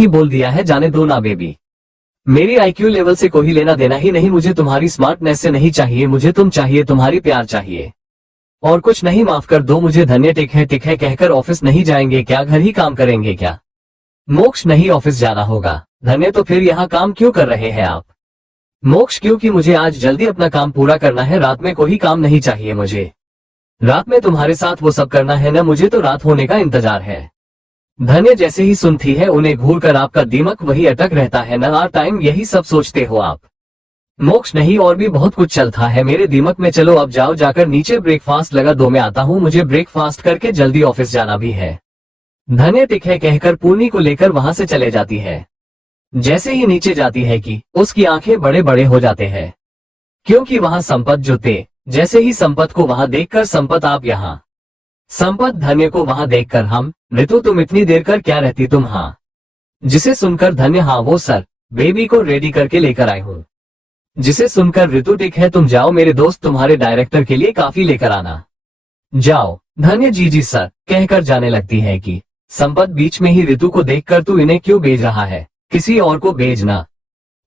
ही बोल दिया है, जाने दो ना बेबी। मेरी आईक्यू लेवल से कोई लेना देना ही नहीं, मुझे तुम्हारी स्मार्टनेस से नहीं चाहिए, मुझे तुम चाहिए, तुम्हारी प्यार चाहिए और कुछ नहीं। माफ कर दो मुझे धन्य। टिक है कहकर ऑफिस नहीं जाएंगे क्या? घर ही काम करेंगे क्या? मोक्ष नहीं ऑफिस जाना होगा। धन्य तो फिर यहाँ काम क्यों कर रहे हैं आप? मोक्ष क्योंकि मुझे आज जल्दी अपना काम पूरा करना है, रात में कोई काम नहीं चाहिए मुझे। रात में तुम्हारे साथ वो सब करना है ना, मुझे तो रात होने का इंतजार है। धन्य जैसे ही सुनती है उन्हें घूर कर आपका दिमाग वही अटक रहता है ना, टाइम यही सब सोचते हो आप। मोक्ष नहीं और भी बहुत कुछ चलता है मेरे दिमाग में। चलो अब जाओ, जाकर नीचे ब्रेकफास्ट लगा दो, मैं आता हूँ, मुझे ब्रेकफास्ट करके जल्दी ऑफिस जाना भी है। धन्य टिक है कहकर पूर्णी को लेकर वहां से चले जाती है। जैसे ही नीचे जाती है कि उसकी आंखें बड़े बड़े हो जाते हैं, क्योंकि वहां संपत जो थे। जैसे ही संपत को वहां देखकर, संपत आप यहाँ? संपत धन्य को वहां देखकर, हम ऋतु तुम इतनी देर कर क्या रहती तुम? हाँ। जिसे सुनकर धन्य, हाँ वो सर, बेबी को रेडी करके लेकर आई हूँ। जिसे सुनकर ऋतु, टिक है तुम जाओ, मेरे दोस्त तुम्हारे डायरेक्टर के लिए काफी लेकर आना। जाओ। धन्य जी सर कहकर जाने लगती है कि संपत बीच में ही ऋतु को देखकर, तू इन्हें क्यों भेज रहा है? किसी और को भेजना,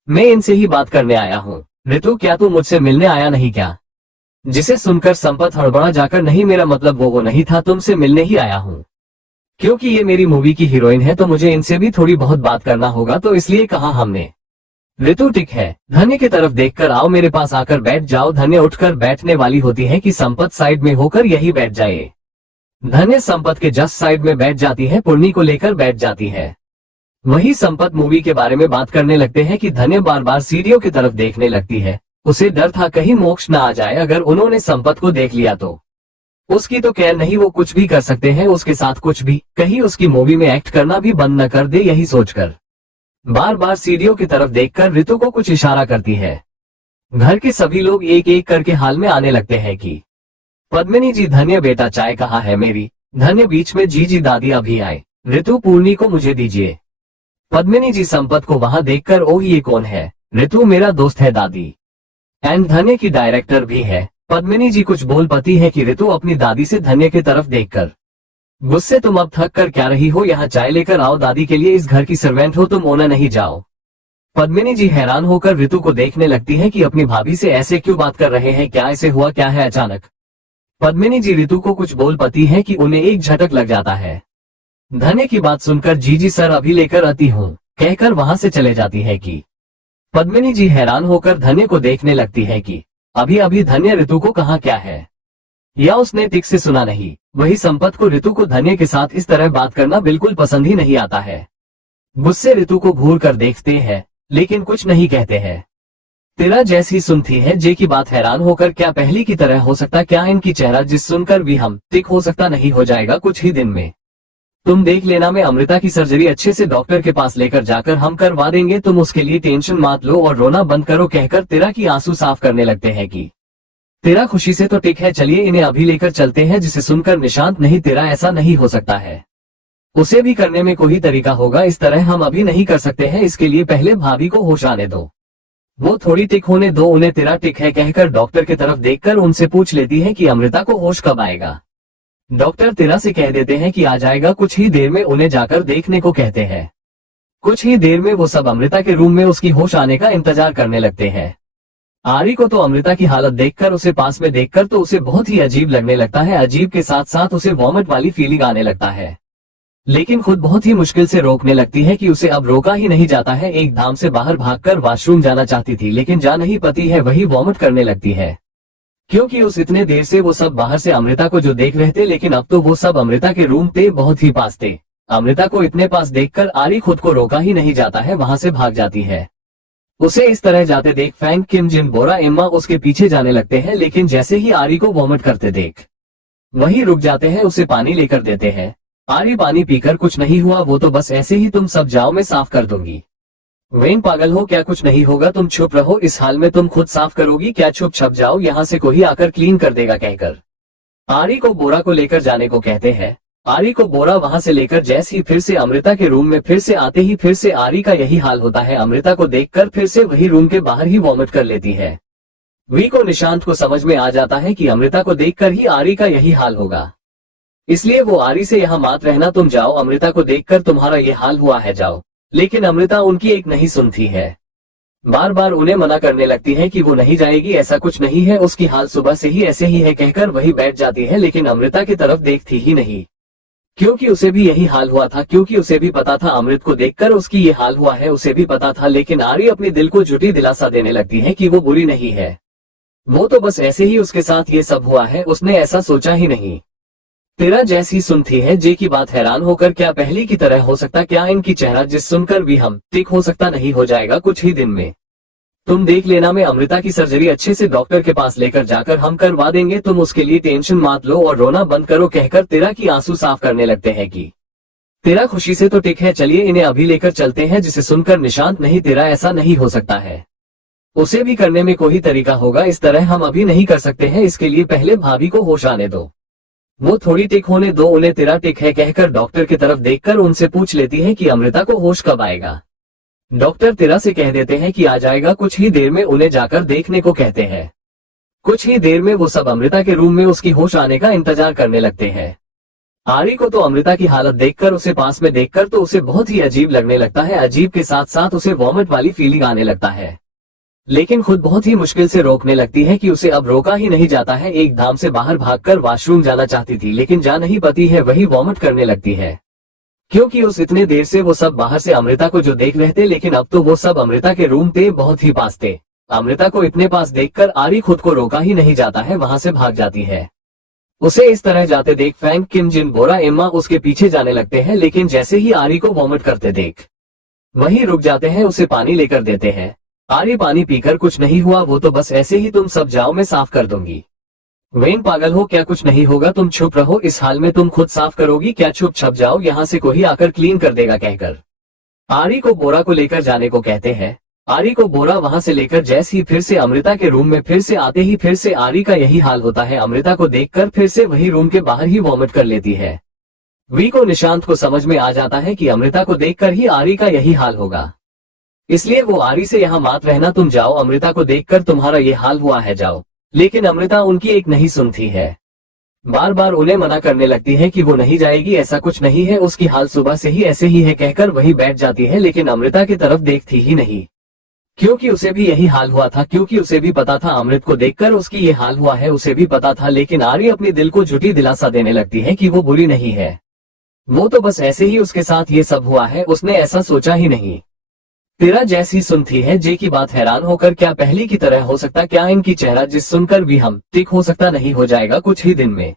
मैं इनसे ही बात करने आया हूँ। ऋतु क्या तू मुझसे मिलने आया नहीं क्या? जिसे सुनकर संपत हड़बड़ा जाकर, नहीं मेरा मतलब वो नहीं था, तुमसे मिलने ही आया हूँ। क्योंकि ये मेरी मूवी की हीरोइन है तो मुझे इनसे भी थोड़ी बहुत बात करना होगा, तो इसलिए कहा हमने। ऋतु टिक है धन्य की तरफ देखकर, आओ मेरे पास आकर बैठ जाओ। धन्य उठकर बैठने वाली होती है कि संपत साइड में होकर यही बैठ जाए। धन्य संपत के जस्ट साइड में बैठ जाती है, पूर्णी को लेकर बैठ जाती है। वही संपत मूवी के बारे में बात करने लगते हैं कि धन्य बार बार सीढ़ियों की तरफ देखने लगती है। उसे डर था कहीं मोक्ष न आ जाए, अगर उन्होंने संपत को देख लिया तो। उसकी तो खैर नहीं, वो कुछ भी कर सकते हैं उसके साथ कुछ भी, कहीं उसकी मूवी में एक्ट करना भी बंद न कर दे, यही सोचकर बार बार सीढ़ियों की तरफ देखकर ऋतु को कुछ इशारा करती है। घर के सभी लोग एक एक करके हाल में आने लगते हैं कि पद्मिनी जी, धन्य बेटा चाय कहाँ है मेरी? धन्य बीच में, जी दादी अभी आए। ऋतु पूर्णी को मुझे दीजिए। पद्मिनी जी संपत को वहां देखकर, ओह ये कौन है? ऋतु मेरा दोस्त है दादी, एंड धन्य की डायरेक्टर भी है। पद्मिनी जी कुछ बोल पाती है कि ऋतु अपनी दादी से धन्य की तरफ देखकर, गुस्से तुम अब थक कर क्या रही हो? यहाँ चाय लेकर आओ, दादी के लिए, इस घर की सर्वेंट हो तुम, ओना नहीं जाओ। पद्मिनी जी हैरान होकर ऋतु को देखने लगती है कि अपनी भाभी से ऐसे क्यों बात कर रहे हैं, क्या ऐसे हुआ क्या है? अचानक पद्मिनी जी ऋतु को कुछ बोल पाती है कि उन्हें एक झटक लग जाता है। धन्य की बात सुनकर, जी सर अभी लेकर आती हूँ कहकर वहां से चले जाती है कि पद्मिनी जी हैरान होकर धन्य को देखने लगती है कि अभी अभी धन्य ऋतु को कहा क्या है, या उसने ठीक से सुना नहीं। वही संपत को ऋतु को धन्य के साथ इस तरह बात करना बिल्कुल पसंद ही नहीं आता है। गुस्से ऋतु को घूर कर देखते हैं लेकिन कुछ नहीं कहते हैं। तेरा जैसी सुनती है जे की बात, हैरान होकर, क्या पहली की तरह हो सकता? क्या इनकी चेहरा जिस सुनकर भी हम टिक हो सकता नहीं, हो जाएगा कुछ ही दिन में। तुम देख लेना, मैं अमृता की सर्जरी अच्छे से डॉक्टर के पास लेकर जाकर हम करवा देंगे, तुम उसके लिए टेंशन मत लो और रोना बंद करो कहकर तेरा की आंसू साफ करने लगते हैं कि तेरा खुशी से तो टिक है, चलिए इन्हें अभी लेकर चलते हैं। जिसे सुनकर निशांत, नहीं तेरा ऐसा नहीं हो सकता है, उसे भी करने में कोई तरीका होगा, इस तरह हम अभी नहीं कर सकते हैं, इसके लिए पहले भाभी को होश आने दो, वो थोड़ी टिक होने दो उन्हें। तेरा टिक है कहकर डॉक्टर की तरफ देखकर उनसे पूछ लेती है कि अमृता को होश कब आएगा? डॉक्टर तेरा से कह देते हैं कि आ जाएगा कुछ ही देर में, उन्हें जाकर देखने को कहते हैं। कुछ ही देर में वो सब अमृता के रूम में उसकी होश आने का इंतजार करने लगते हैं। आरी को तो अमृता की हालत देखकर, उसे पास में देखकर तो उसे बहुत ही अजीब लगने लगता है। अजीब के साथ साथ उसे वॉमिट वाली फीलिंग आने लगता है, लेकिन खुद बहुत ही मुश्किल से रोकने लगती है कि उसे अब रोका ही नहीं जाता है। एकदम से बाहर भागकर वॉशरूम जाना चाहती थी लेकिन जा नहीं पाती है, वही वॉमिट करने लगती है। क्योंकि उस इतने देर से वो सब बाहर से अमृता को जो देख रहे थे, लेकिन अब तो वो सब अमृता के रूम पे बहुत ही पास थे। अमृता को इतने पास देखकर आरी खुद को रोका ही नहीं जाता है, वहां से भाग जाती है। उसे इस तरह जाते देख फैंग, किम, जिन, बोरा, एम्मा उसके पीछे जाने लगते हैं, लेकिन जैसे ही आरी को वॉमिट करते देख वही रुक जाते हैं, उसे पानी लेकर देते हैं। आरी पानी पीकर, कुछ नहीं हुआ, वो तो बस ऐसे ही, तुम सब जाओ मैं साफ कर दूंगी। वेन पागल हो क्या? कुछ नहीं होगा, तुम चुप रहो, इस हाल में तुम खुद साफ करोगी क्या? चुप छप जाओ, यहाँ से कोई आकर क्लीन कर देगा कहकर आरी को बोरा को लेकर जाने को कहते हैं। आरी को बोरा वहां से लेकर जैसे ही फिर से अमृता के रूम में फिर से आते ही फिर से आरी का यही हाल होता है। अमृता को देखकर फिर से वही रूम के बाहर ही वॉमिट कर लेती है। वी को निशांत को समझ में आ जाता है कि अमृता को देखकर ही आरी का यही हाल होगा, इसलिए वो आरी से यहाँ मत रहना, तुम जाओ, अमृता को देखकर तुम्हारा ये हाल हुआ है, जाओ। लेकिन अमृता उनकी एक नहीं सुनती है। बार बार उन्हें मना करने लगती है कि वो नहीं जाएगी, ऐसा कुछ नहीं है, उसकी हाल सुबह से ही ऐसे ही है कहकर वही बैठ जाती है, लेकिन अमृता की तरफ देखती ही नहीं। क्योंकि उसे भी यही हाल हुआ था, क्योंकि उसे भी पता था अमृत को देखकर उसकी ये हाल हुआ है, उसे भी पता था। लेकिन आरी अपने दिल को झूठी दिलासा देने लगती है कि वो बुरी नहीं है, वो तो बस ऐसे ही उसके साथ ये सब हुआ है, उसने ऐसा सोचा ही नहीं। तेरा जैसी सुनती है जे की बात, हैरान होकर क्या पहली की तरह हो सकता, क्या इनकी चेहरा जिस सुनकर भी हम ठीक हो सकता नहीं, हो जाएगा कुछ ही दिन में। तुम देख लेना, मैं अमृता की सर्जरी अच्छे से डॉक्टर के पास लेकर जाकर हम करवा देंगे, तुम उसके लिए टेंशन मत लो और रोना बंद करो कहकर तेरा की आंसू साफ करने लगते हैं कि तेरा खुशी से तो टिक है, चलिए इन्हें अभी लेकर चलते हैं। जिसे सुनकर निशांत, नहीं तेरा ऐसा नहीं हो सकता है, उसे भी करने में कोई तरीका होगा, इस तरह हम अभी नहीं कर सकते हैं, इसके लिए पहले भाभी को होश आने दो, वो थोड़ी टिक होने दो उन्हें। तेरा टिक है कहकर डॉक्टर की तरफ देखकर उनसे पूछ लेती है कि अमृता को होश कब आएगा। डॉक्टर तेरा से कह देते हैं कि आ जाएगा कुछ ही देर में, उन्हें जाकर देखने को कहते हैं। कुछ ही देर में वो सब अमृता के रूम में उसकी होश आने का इंतजार करने लगते हैं। आरी को तो अमृता की हालत देखकर, उसे पास में देखकर तो उसे बहुत ही अजीब लगने लगता है, अजीब के साथ साथ उसे वॉमिट वाली फीलिंग आने लगता है। लेकिन खुद बहुत ही मुश्किल से रोकने लगती है कि उसे अब रोका ही नहीं जाता है। एकदम से बाहर भागकर वॉशरूम जाना चाहती थी, लेकिन जा नहीं पाती है, वही वॉमिट करने लगती है। क्योंकि उस इतने देर से वो सब बाहर से अमृता को जो देख रहे थे, लेकिन अब तो वो सब अमृता के रूम थे, बहुत ही पास थे। अमृता को इतने पास देखकर आरी खुद को रोका ही नहीं जाता है, वहां से भाग जाती है। उसे इस तरह जाते देख फैंग, किम, जिन, बोरा, एम्मा उसके पीछे जाने लगते हैं, लेकिन जैसे ही आरी को वॉमिट करते देख वहीं रुक जाते हैं, उसे पानी लेकर देते हैं। आरी पानी पीकर, कुछ नहीं हुआ, वो तो बस ऐसे ही, तुम सब जाओ मैं साफ कर दूंगी। वेन पागल हो क्या, कुछ नहीं होगा, तुम चुप रहो, इस हाल में तुम खुद साफ करोगी क्या, चुप छप जाओ, यहाँ से कोई आकर क्लीन कर देगा कहकर आरी को बोरा को लेकर जाने को कहते हैं। आरी को बोरा वहां से लेकर जैसे ही फिर से अमृता के रूम में फिर से आते ही फिर से आरी का यही हाल होता है, अमृता को देखकर फिर से वही रूम के बाहर ही वॉमिट कर लेती है। वी को निशांत को समझ में आ जाता है कि अमृता को देखकर ही आरी का यही हाल होगा, इसलिए वो आरी से यहाँ मत रहना, तुम जाओ, अमृता को देखकर तुम्हारा ये हाल हुआ है, जाओ। लेकिन अमृता उनकी एक नहीं सुनती है, बार बार उन्हें मना करने लगती है कि वो नहीं जाएगी, ऐसा कुछ नहीं है, उसकी हाल सुबह से ही ऐसे ही है कहकर वही बैठ जाती है। लेकिन अमृता की तरफ देखती ही नहीं, क्योंकि उसे भी यही हाल हुआ था, क्योंकि उसे भी पता था अमृत को देखकर उसकी ये हाल हुआ है, उसे भी पता था। लेकिन आरी अपने दिल को झूठी दिलासा देने लगती है कि वो बुरी नहीं है, वो तो बस ऐसे ही उसके साथ ये सब हुआ है, उसने ऐसा सोचा ही नहीं। तेरा जैसी सुनती है जे की बात, हैरान होकर क्या पहली की तरह हो सकता, क्या इनकी चेहरा जिस सुनकर भी हम ठीक हो सकता नहीं, हो जाएगा कुछ ही दिन में।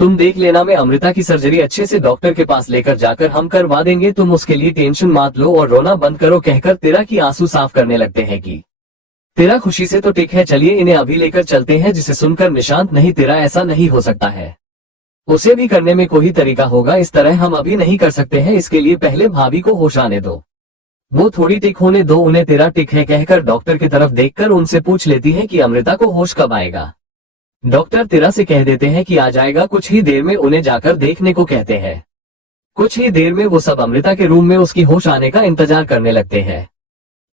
तुम देख लेना, मैं अमृता की सर्जरी अच्छे से डॉक्टर के पास लेकर जाकर हम करवा देंगे, तुम उसके लिए टेंशन मत लो और रोना बंद करो कहकर तेरा की आंसू साफ करने लगते हैं कि तेरा खुशी से तो टिक है, चलिए इन्हें अभी लेकर चलते हैं। जिसे सुनकर निशांत, नहीं तेरा ऐसा नहीं हो सकता है, उसे भी करने में कोई तरीका होगा, इस तरह हम अभी नहीं कर सकते हैं, इसके लिए पहले भाभी को होश आने दो, वो थोड़ी टिक होने दो उन्हें। तेरा टिक है कहकर डॉक्टर की तरफ देखकर उनसे पूछ लेती है कि अमृता को होश कब आएगा। डॉक्टर तेरा से कह देते हैं कि आ जाएगा कुछ ही देर में, उन्हें जाकर देखने को कहते हैं। कुछ ही देर में वो सब अमृता के रूम में उसकी होश आने का इंतजार करने लगते हैं।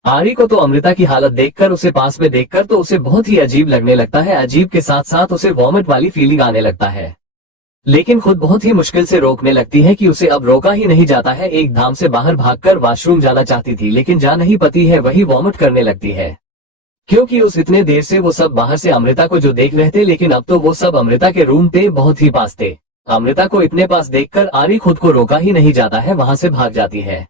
आरी को तो अमृता की हालत देखकर, उसे पास में देखकर तो उसे बहुत ही अजीब लगने लगता है, अजीब के साथ साथ उसे वॉमिट वाली फीलिंग आने लगता है। लेकिन खुद बहुत ही मुश्किल से रोकने लगती है कि उसे अब रोका ही नहीं जाता है। एकदम से बाहर भागकर वॉशरूम जाना चाहती थी, लेकिन जा नहीं पाती है, वही वॉमिट करने लगती है। क्योंकि उस इतने देर से वो सब बाहर से अमृता को जो देख रहे थे, लेकिन अब तो वो सब अमृता के रूम थे, बहुत ही पास थे। अमृता को इतने पास देखकर आरी खुद को रोका ही नहीं जाता है, वहां से भाग जाती है।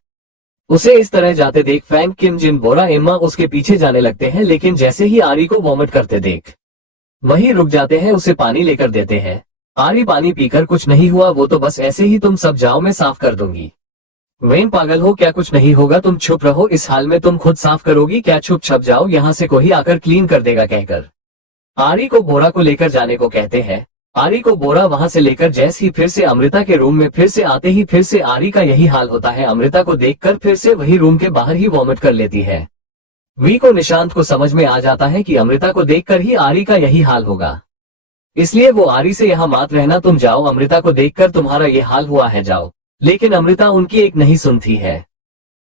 उसे इस तरह जाते देख फैंग, किम, जिन, बोरा, एम्मा उसके पीछे जाने लगते हैं, लेकिन जैसे ही आरी को वॉमिट करते देख वहीं रुक जाते हैं, उसे पानी लेकर देते हैं। आरी पानी पीकर, कुछ नहीं हुआ, वो तो बस ऐसे ही, तुम सब जाओ मैं साफ कर दूंगी। वेन पागल हो क्या, कुछ नहीं होगा, तुम चुप रहो, इस हाल में तुम खुद साफ करोगी क्या, चुप छप जाओ, यहाँ से कोई आकर क्लीन कर देगा कहकर आरी को बोरा को लेकर जाने को कहते हैं। आरी को बोरा वहां से लेकर जैसे ही फिर से अमृता के रूम में फिर से आते ही फिर से आरी का यही हाल होता है, अमृता को देखकर फिर से वही रूम के बाहर ही वॉमिट कर लेती है। वी को निशांत को समझ में आ जाता है कि अमृता को देखकर ही आरी का यही हाल होगा, इसलिए वो आरी से यहाँ मत रहना, तुम जाओ, अमृता को देखकर तुम्हारा ये हाल हुआ है, जाओ। लेकिन अमृता उनकी एक नहीं सुनती है,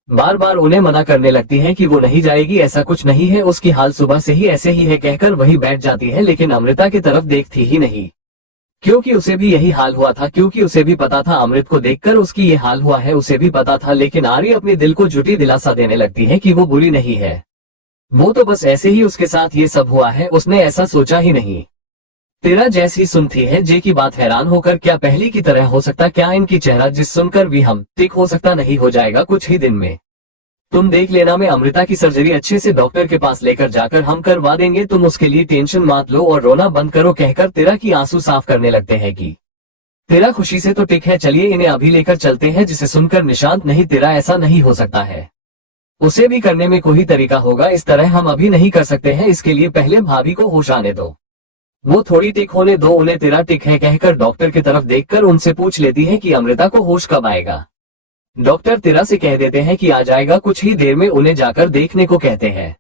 बार बार उन्हें मना करने लगती है कि वो नहीं जाएगी, ऐसा कुछ नहीं है, उसकी हाल सुबह से ही ऐसे ही है कहकर वही बैठ जाती है। लेकिन अमृता की तरफ देखती ही नहीं, क्योंकि उसे भी यही हाल हुआ था, क्योंकि उसे भी पता था अमृत को देखकर उसकी ये हाल हुआ है, उसे भी पता था। लेकिन आरी अपने दिल को झूठी दिलासा देने लगती है कि वो बुरी नहीं है, वो तो बस ऐसे ही उसके साथ ये सब हुआ है, उसने ऐसा सोचा ही नहीं। तेरा जैसी सुनती है जे की बात, हैरान होकर क्या पहली की तरह हो सकता, क्या इनकी चेहरा जिस सुनकर भी हम टिक हो सकता नहीं, हो जाएगा कुछ ही दिन में। तुम देख लेना, मैं अमृता की सर्जरी अच्छे से डॉक्टर के पास लेकर जाकर हम करवा देंगे, तुम उसके लिए टेंशन मत लो और रोना बंद करो, कहकर तेरा की आंसू साफ करने लगते हैं कि तेरा खुशी से तो टिक है, चलिए इन्हें अभी लेकर चलते हैं। जिसे सुनकर निशांत, नहीं तेरा ऐसा नहीं हो सकता है, उसे भी करने में कोई तरीका होगा, इस तरह हम अभी नहीं कर सकते हैं, इसके लिए पहले भाभी को होश आने दो, वो थोड़ी टिक होने दो उन्हें, तेरा टिक है, कहकर डॉक्टर की तरफ देखकर उनसे पूछ लेती है कि अमृता को होश कब आएगा। डॉक्टर तेरा से कह देते हैं कि आ जाएगा कुछ ही देर में, उन्हें जाकर देखने को कहते हैं।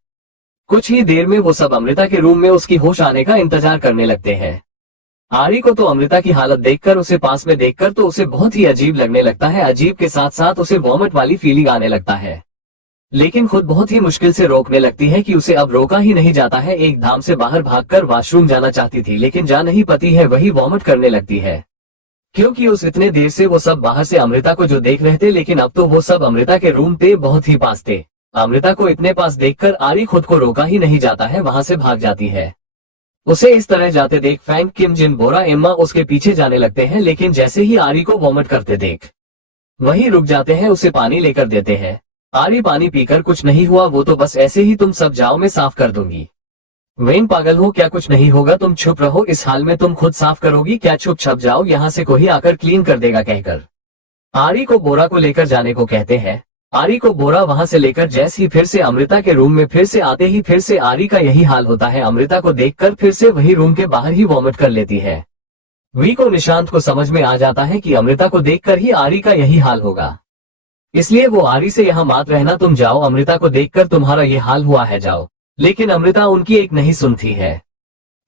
कुछ ही देर में वो सब अमृता के रूम में उसकी होश आने का इंतजार करने लगते हैं। आरी को तो अमृता की हालत देखकर, उसे पास में देखकर तो उसे बहुत ही अजीब लगने लगता है, अजीब के साथ साथ उसे वॉमिट वाली फीलिंग आने लगता है, लेकिन खुद बहुत ही मुश्किल से रोकने लगती है कि उसे अब रोका ही नहीं जाता है। एक धाम से बाहर भागकर वॉशरूम जाना चाहती थी, लेकिन जा नहीं पाती है, वही वॉमिट करने लगती है, क्योंकि उस इतने देर से वो सब बाहर से अमृता को जो देख रहे थे, लेकिन अब तो वो सब अमृता के रूम पे बहुत ही पास थे। अमृता को इतने पास देखकर आरी खुद को रोका ही नहीं जाता है, वहां से भाग जाती है। उसे इस तरह जाते देख फैंक, किम, जिन, बोरा, एम्मा उसके पीछे जाने लगते हैं, लेकिन जैसे ही आरी को वॉमिट करते देख वही रुक जाते हैं, उसे पानी लेकर देते हैं। आरी पानी पीकर, कुछ नहीं हुआ, वो तो बस ऐसे ही, तुम सब जाओ मैं साफ कर दूंगी। वेन पागल हो क्या, कुछ नहीं होगा, तुम चुप रहो, इस हाल में तुम खुद साफ करोगी क्या, चुप छप जाओ यहाँ से, कोई आकर क्लीन कर देगा, कहकर आरी को बोरा को लेकर जाने को कहते हैं। आरी को बोरा वहां से लेकर जैसे ही फिर से अमृता के रूम में फिर से आते ही फिर से आरी का यही हाल होता है, अमृता को देखकर फिर से वही रूम के बाहर ही वॉमिट कर लेती है। वी को, निशांत को समझ में आ जाता है कि अमृता को देखकर ही आरी का यही हाल होगा, इसलिए वो आरी से यहाँ मत रहना, तुम जाओ, अमृता को देखकर तुम्हारा ये हाल हुआ है, जाओ। लेकिन अमृता उनकी एक नहीं सुनती है,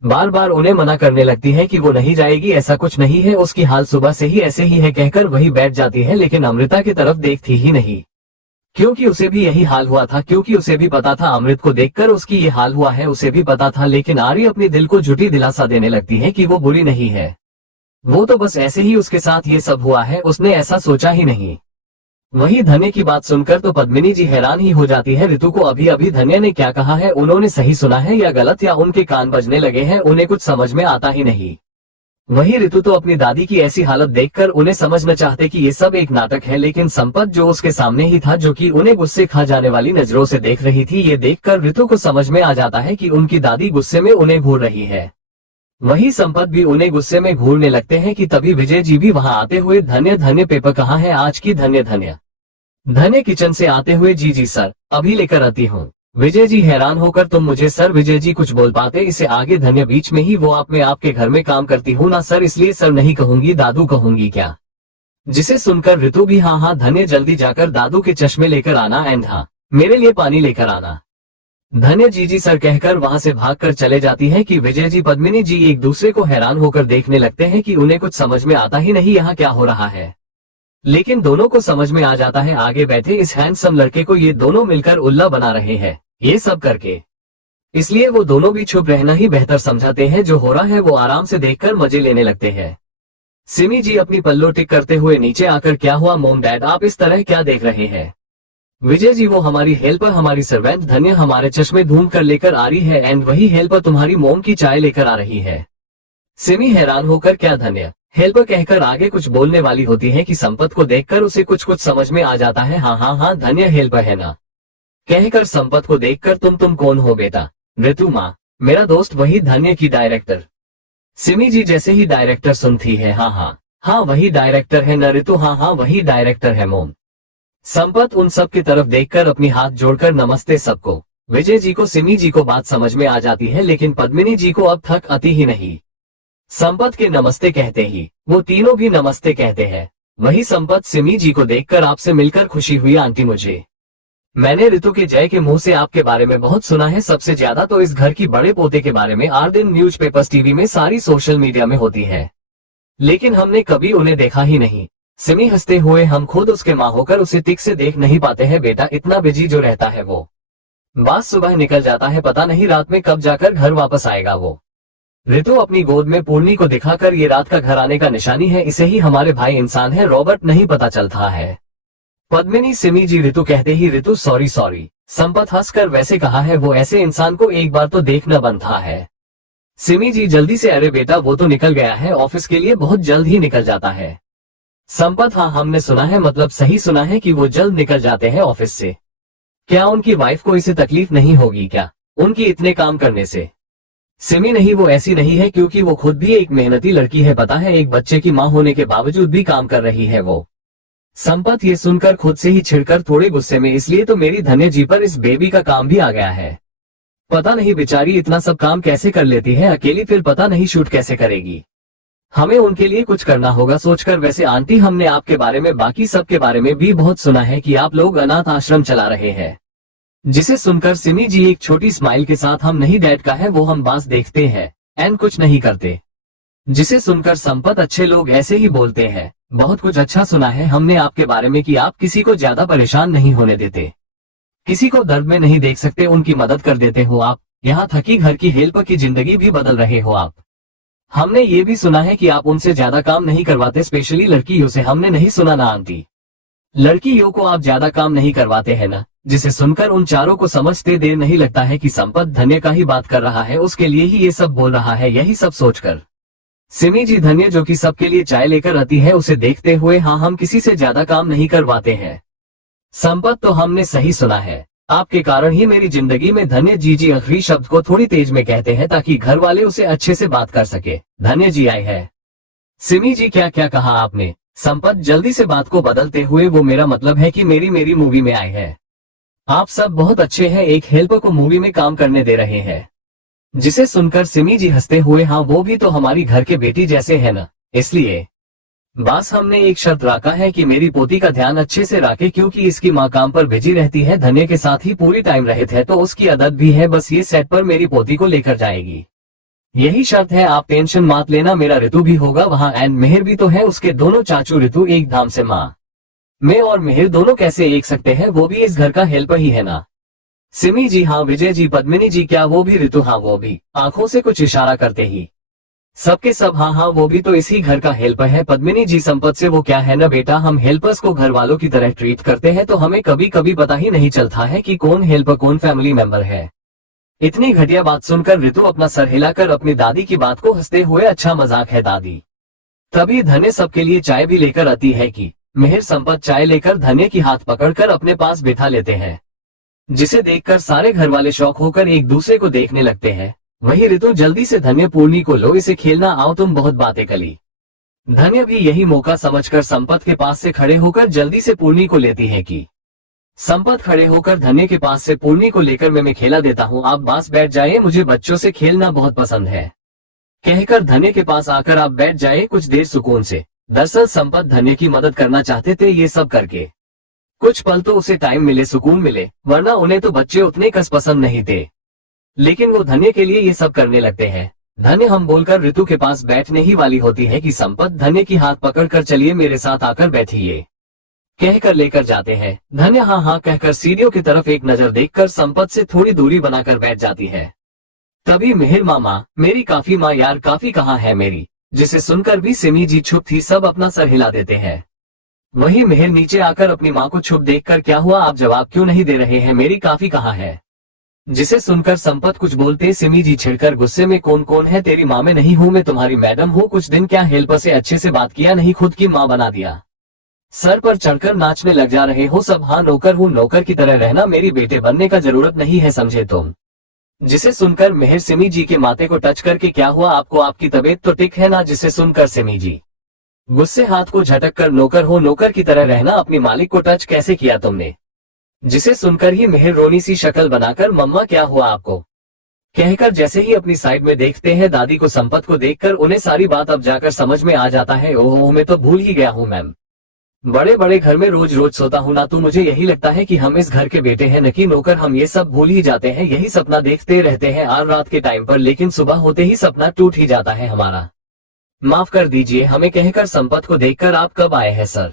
बार बार उन्हें मना करने लगती है कि वो नहीं जाएगी, ऐसा कुछ नहीं है, उसकी हाल सुबह से ही ऐसे ही है, कहकर वही बैठ जाती है, लेकिन अमृता की तरफ देखती ही नहीं, क्योंकि उसे भी यही हाल हुआ था, क्योंकि उसे भी पता था अमृत को देखकर उसकी ये हाल हुआ है, उसे भी पता था। लेकिन आरी अपने दिल को झूठी दिलासा देने लगती है कि वो बुरी नहीं है, वो तो बस ऐसे ही उसके साथ ये सब हुआ है, उसने ऐसा सोचा ही नहीं। वही धन्य की बात सुनकर तो पद्मिनी जी हैरान ही हो जाती है, ऋतु को अभी अभी धन्य ने क्या कहा है, उन्होंने सही सुना है या गलत, या उनके कान बजने लगे हैं, उन्हें कुछ समझ में आता ही नहीं। वही ऋतु तो अपनी दादी की ऐसी हालत देखकर उन्हें समझना चाहते कि ये सब एक नाटक है, लेकिन संपत जो उसके सामने ही था, जो कि उन्हें गुस्से खा जाने वाली नजरों से देख रही थी, ये देखकर ऋतु को समझ में आ जाता है कि उनकी दादी गुस्से में उन्हें घूर रही है। वही संपत भी उन्हें गुस्से में घूरने लगते हैं कि तभी विजय जी भी वहां आते हुए, धन्य धन्य पेपर कहाँ है आज की, धन्य धन्य धन्य किचन से आते हुए, जी जी सर अभी लेकर आती हूँ। विजय जी हैरान होकर, तुम मुझे सर, विजय जी कुछ बोल पाते इसे आगे, धन्य बीच में ही, वो आप में आपके घर में काम करती हूँ ना सर, इसलिए सर नहीं कहूंगी, दादू कहूंगी क्या। जिसे सुनकर ऋतु भी, हाँ हाँ धन्य जल्दी जाकर दादू के चश्मे लेकर आना, एंड हाँ मेरे लिए पानी लेकर आना। धन्य जी जी सर कहकर वहां से भागकर चले जाती है कि विजय जी, पद्मिनी जी एक दूसरे को हैरान होकर देखने लगते हैं कि उन्हें कुछ समझ में आता ही नहीं यहाँ क्या हो रहा है। लेकिन दोनों को समझ में आ जाता है, आगे बैठे इस हैंडसम लड़के को ये दोनों मिलकर उल्ला बना रहे हैं ये सब करके, इसलिए वो दोनों भी चुप रहना ही बेहतर समझाते हैं, जो हो रहा है वो आराम से देखकर मजे लेने लगते हैं। सिमी जी अपनी पल्लो टिक करते हुए नीचे आकर, क्या हुआ मोम डैड, आप इस तरह क्या देख रहे हैं। विजय जी, वो हमारी हेल्पर, हमारी सर्वेंट धन्य हमारे चश्मे ढूंढ कर लेकर आ रही है, एंड वही हेल्पर तुम्हारी मोम की चाय लेकर आ रही है। सिमी हैरान होकर, क्या धन्य, हेल्पर कहकर आगे कुछ बोलने वाली होती है कि संपत को देखकर उसे कुछ कुछ समझ में आ जाता है, हाँ हाँ हाँ धन्य हेल्पर है ना, कहकर संपत को देखकर, तुम कौन हो बेटा। ऋतु, माँ मेरा दोस्त वही धन्य की डायरेक्टर। सिमी जी जैसे ही डायरेक्टर सुनती है, हाँ हाँ हाँ वही डायरेक्टर है न ऋतु, हाँ हाँ वही डायरेक्टर है मोम। संपत उन सब की तरफ देखकर अपनी हाथ जोड़कर नमस्ते सबको। विजय जी को, सिमी जी को बात समझ में आ जाती है, लेकिन पद्मिनी जी को अब तक आती ही नहीं। संपत के नमस्ते कहते ही वो तीनों भी नमस्ते कहते हैं। वही संपत, सिमी जी को देखकर, आपसे मिलकर खुशी हुई आंटी, मुझे मैंने ऋतु के जय के मुंह से आपके बारे में बहुत सुना है, सबसे ज्यादा तो इस घर की बड़े पोते के बारे में आर दिन न्यूज़पेपर्स, टीवी में, सारी सोशल मीडिया में होती है, लेकिन हमने कभी उन्हें देखा ही नहीं। सिमी हंसते हुए, हम खुद उसके माँ होकर उसे ठीक से देख नहीं पाते हैं बेटा, इतना बिजी जो रहता है वो, बस सुबह निकल जाता है, पता नहीं रात में कब जाकर घर वापस आएगा वो। ऋतु अपनी गोद में पूर्णी को दिखाकर ये रात का घर आने का निशानी है, इसे ही हमारे भाई इंसान है रॉबर्ट नहीं पता चलता है। पद्मिनी सिमी जी ऋतु कहते ही ऋतु सॉरी सॉरी। संपत हंसकर वैसे कहा है वो ऐसे इंसान को एक बार तो देखना बनता है। सिमी जी जल्दी से अरे बेटा वो तो निकल गया है ऑफिस के लिए, बहुत जल्द ही निकल जाता है। संपत हाँ हमने सुना है, मतलब सही सुना है कि वो जल्द निकल जाते हैं ऑफिस से। क्या उनकी वाइफ को इसे तकलीफ नहीं होगी क्या उनकी इतने काम करने से? सिमी नहीं वो ऐसी नहीं है क्योंकि वो खुद भी एक मेहनती लड़की है, पता है एक बच्चे की मां होने के बावजूद भी काम कर रही है वो। संपत ये सुनकर खुद से ही छिड़कर थोड़े गुस्से में, इसलिए तो मेरी धन्य जी पर इस बेबी का काम भी आ गया है। पता नहीं बेचारी इतना सब काम कैसे कर लेती है अकेली, फिर पता नहीं शूट कैसे करेगी। हमें उनके लिए कुछ करना होगा सोचकर। वैसे आंटी हमने आपके बारे में बाकी सब के बारे में भी बहुत सुना है कि आप लोग अनाथ आश्रम चला रहे हैं। जिसे सुनकर सिमी जी एक छोटी स्माइल के साथ हम नहीं डैड का है वो हम बस देखते हैं एंड कुछ नहीं करते। जिसे सुनकर संपत अच्छे लोग ऐसे ही बोलते हैं, बहुत कुछ अच्छा सुना है हमने आपके बारे में कि आप किसी को ज्यादा परेशान नहीं होने देते, किसी को दर्द में नहीं देख सकते उनकी मदद कर देते हो आप, यहाँ थकी घर की हेल्प की जिंदगी भी बदल रहे हो आप। हमने ये भी सुना है कि आप उनसे ज्यादा काम नहीं करवाते, स्पेशली लड़कियों से। हमने नहीं सुना ना आंटी, लड़कियों को आप ज्यादा काम नहीं करवाते हैं ना। जिसे सुनकर उन चारों को समझते देर नहीं लगता है कि संपत धन्य का ही बात कर रहा है, उसके लिए ही ये सब बोल रहा है। यही सब सोचकर सिमी जी धन्य जो कि सबके लिए चाय लेकर आती है उसे देखते हुए, हाँ हम किसी से ज्यादा काम नहीं करवाते हैं। संपत तो हमने सही सुना है, आपके कारण ही मेरी जिंदगी में धन्य जी आखिरी शब्द को थोड़ी तेज में कहते हैं ताकि घर वाले उसे अच्छे से बात कर सके। धन्य जी आए हैं। सिमी जी क्या क्या कहा आपने? संपत जल्दी से बात को बदलते हुए, वो मेरा मतलब है कि मेरी मूवी में आए हैं। आप सब बहुत अच्छे हैं, एक हेल्पर को मूवी में काम करने दे रहे हैं। जिसे सुनकर सिमी जी हंसते हुए, हाँ वो भी तो हमारी घर के बेटी जैसे है ना, इसलिए बस हमने एक शर्त रखा है कि मेरी पोती का ध्यान अच्छे से रखे क्योंकि इसकी माँ काम पर बिजी रहती है, धन्य के साथ ही पूरी टाइम रहते है तो उसकी आदत भी है, बस ये सेट पर मेरी पोती को लेकर जाएगी। यही शर्त है, आप टेंशन मत लेना, मेरा ऋतु भी होगा वहाँ एंड मेहर भी तो है, उसके दोनों चाचू ऋतु एक धाम से माँ मैं और मेहर दोनों कैसे एक सकते हैं, वो भी इस घर का हेल्पर ही है ना। सिमी जी हाँ, विजय जी, पद्मिनी जी क्या वो भी ऋतु? हाँ वो भी, आंखों से कुछ इशारा करते ही सबके सब हाँ हाँ वो भी तो इसी घर का हेल्पर है। पद्मिनी जी संपत से वो क्या है ना बेटा, हम हेल्पर्स को घर वालों की तरह ट्रीट करते हैं तो हमें कभी कभी पता ही नहीं चलता है कि कौन हेल्पर कौन फैमिली मेंबर है। इतनी घटिया बात सुनकर ऋतु अपना सर हिलाकर अपनी दादी की बात को हंसते हुए, अच्छा मजाक है दादी। तभी धन्य सबके लिए चाय भी लेकर आती है कि मेहर संपत चाय लेकर धन्य की हाथ पकड़कर अपने पास बिठा लेते हैं। जिसे देखकर सारे घर वाले शौक होकर एक दूसरे को देखने लगते हैं। वही ऋतु जल्दी से धन्य पूर्णी को लो, इसे खेलना आओ, तुम बहुत बातें कली। धन्य भी यही मौका समझकर संपत के पास से खड़े होकर जल्दी से पूर्णी को लेती है कि संपत खड़े होकर धन्य के पास से पूर्णी को लेकर मैं खेला देता हूँ, आप पास बैठ जाए, मुझे बच्चों से खेलना बहुत पसंद है। कहकर धन्य के पास आकर आप बैठ जाए कुछ देर सुकून से। दरअसल संपत धन्य की मदद करना चाहते थे, ये सब करके कुछ पल तो उसे टाइम मिले, सुकून मिले, वरना उन्हें तो बच्चे उतने कस पसंद नहीं थे। लेकिन वो धन्य के लिए ये सब करने लगते हैं। धन्य हम बोलकर ऋतु के पास बैठने ही वाली होती है कि संपत धन्य की हाथ पकड़कर चलिए मेरे साथ आकर बैठिए कहकर लेकर जाते हैं। धन्य हाँ हाँ कहकर सीढ़ियों की तरफ एक नजर देखकर संपत से थोड़ी दूरी बनाकर बैठ जाती है। तभी मेहर मामा, मेरी काफी माँ यार, काफी कहाँ है मेरी? जिसे सुनकर भी सिमी जी चुप थी, सब अपना सर हिला देते हैं। वही मेहर नीचे आकर अपनी माँ को चुप देखकर, क्या हुआ आप जवाब क्यों नहीं दे रहे हैं, मेरी काफी कहाँ है? जिसे सुनकर संपत कुछ बोलते सिमी जी छिड़कर गुस्से में, कौन कौन है, तेरी माँ में नहीं हूँ मैं, तुम्हारी मैडम हूँ। कुछ दिन क्या हेल्पर से अच्छे से बात किया नहीं, खुद की माँ बना दिया। सर पर चढ़कर नाचने लग जा रहे हो सब। हाँ नौकर हूँ, नौकर की तरह रहना, मेरी बेटे बनने का जरूरत नहीं है, समझे तुम? जिसे सुनकर मेहर सिमी जी के माथे को टच करके, क्या हुआ आपको, आपकी तबीयत तो ठीक है ना? जिसे सुनकर सिमी जी गुस्से हाथ को झटक कर, नौकर हो, नौकर की तरह रहना, अपनी मालिक को टच कैसे किया तुमने? जिसे सुनकर ही मेहर रोनी सी शक्ल बनाकर, मम्मा क्या हुआ आपको कहकर जैसे ही अपनी साइड में देखते हैं दादी को, संपत को देखकर उन्हें सारी बात अब जाकर समझ में आ जाता है। ओह मैं तो भूल ही गया हूँ मैम, बड़े बड़े घर में रोज रोज सोता हूँ ना, तो मुझे यही लगता है कि हम इस घर के बेटे हैं न कि नौकर। हम ये सब भूल ही जाते हैं, यही सपना देखते रहते हैं आर रात के टाइम पर, लेकिन सुबह होते ही सपना टूट ही जाता है हमारा। माफ कर दीजिए हमें कहकर संपत को देखकर, आप कब आए हैं सर?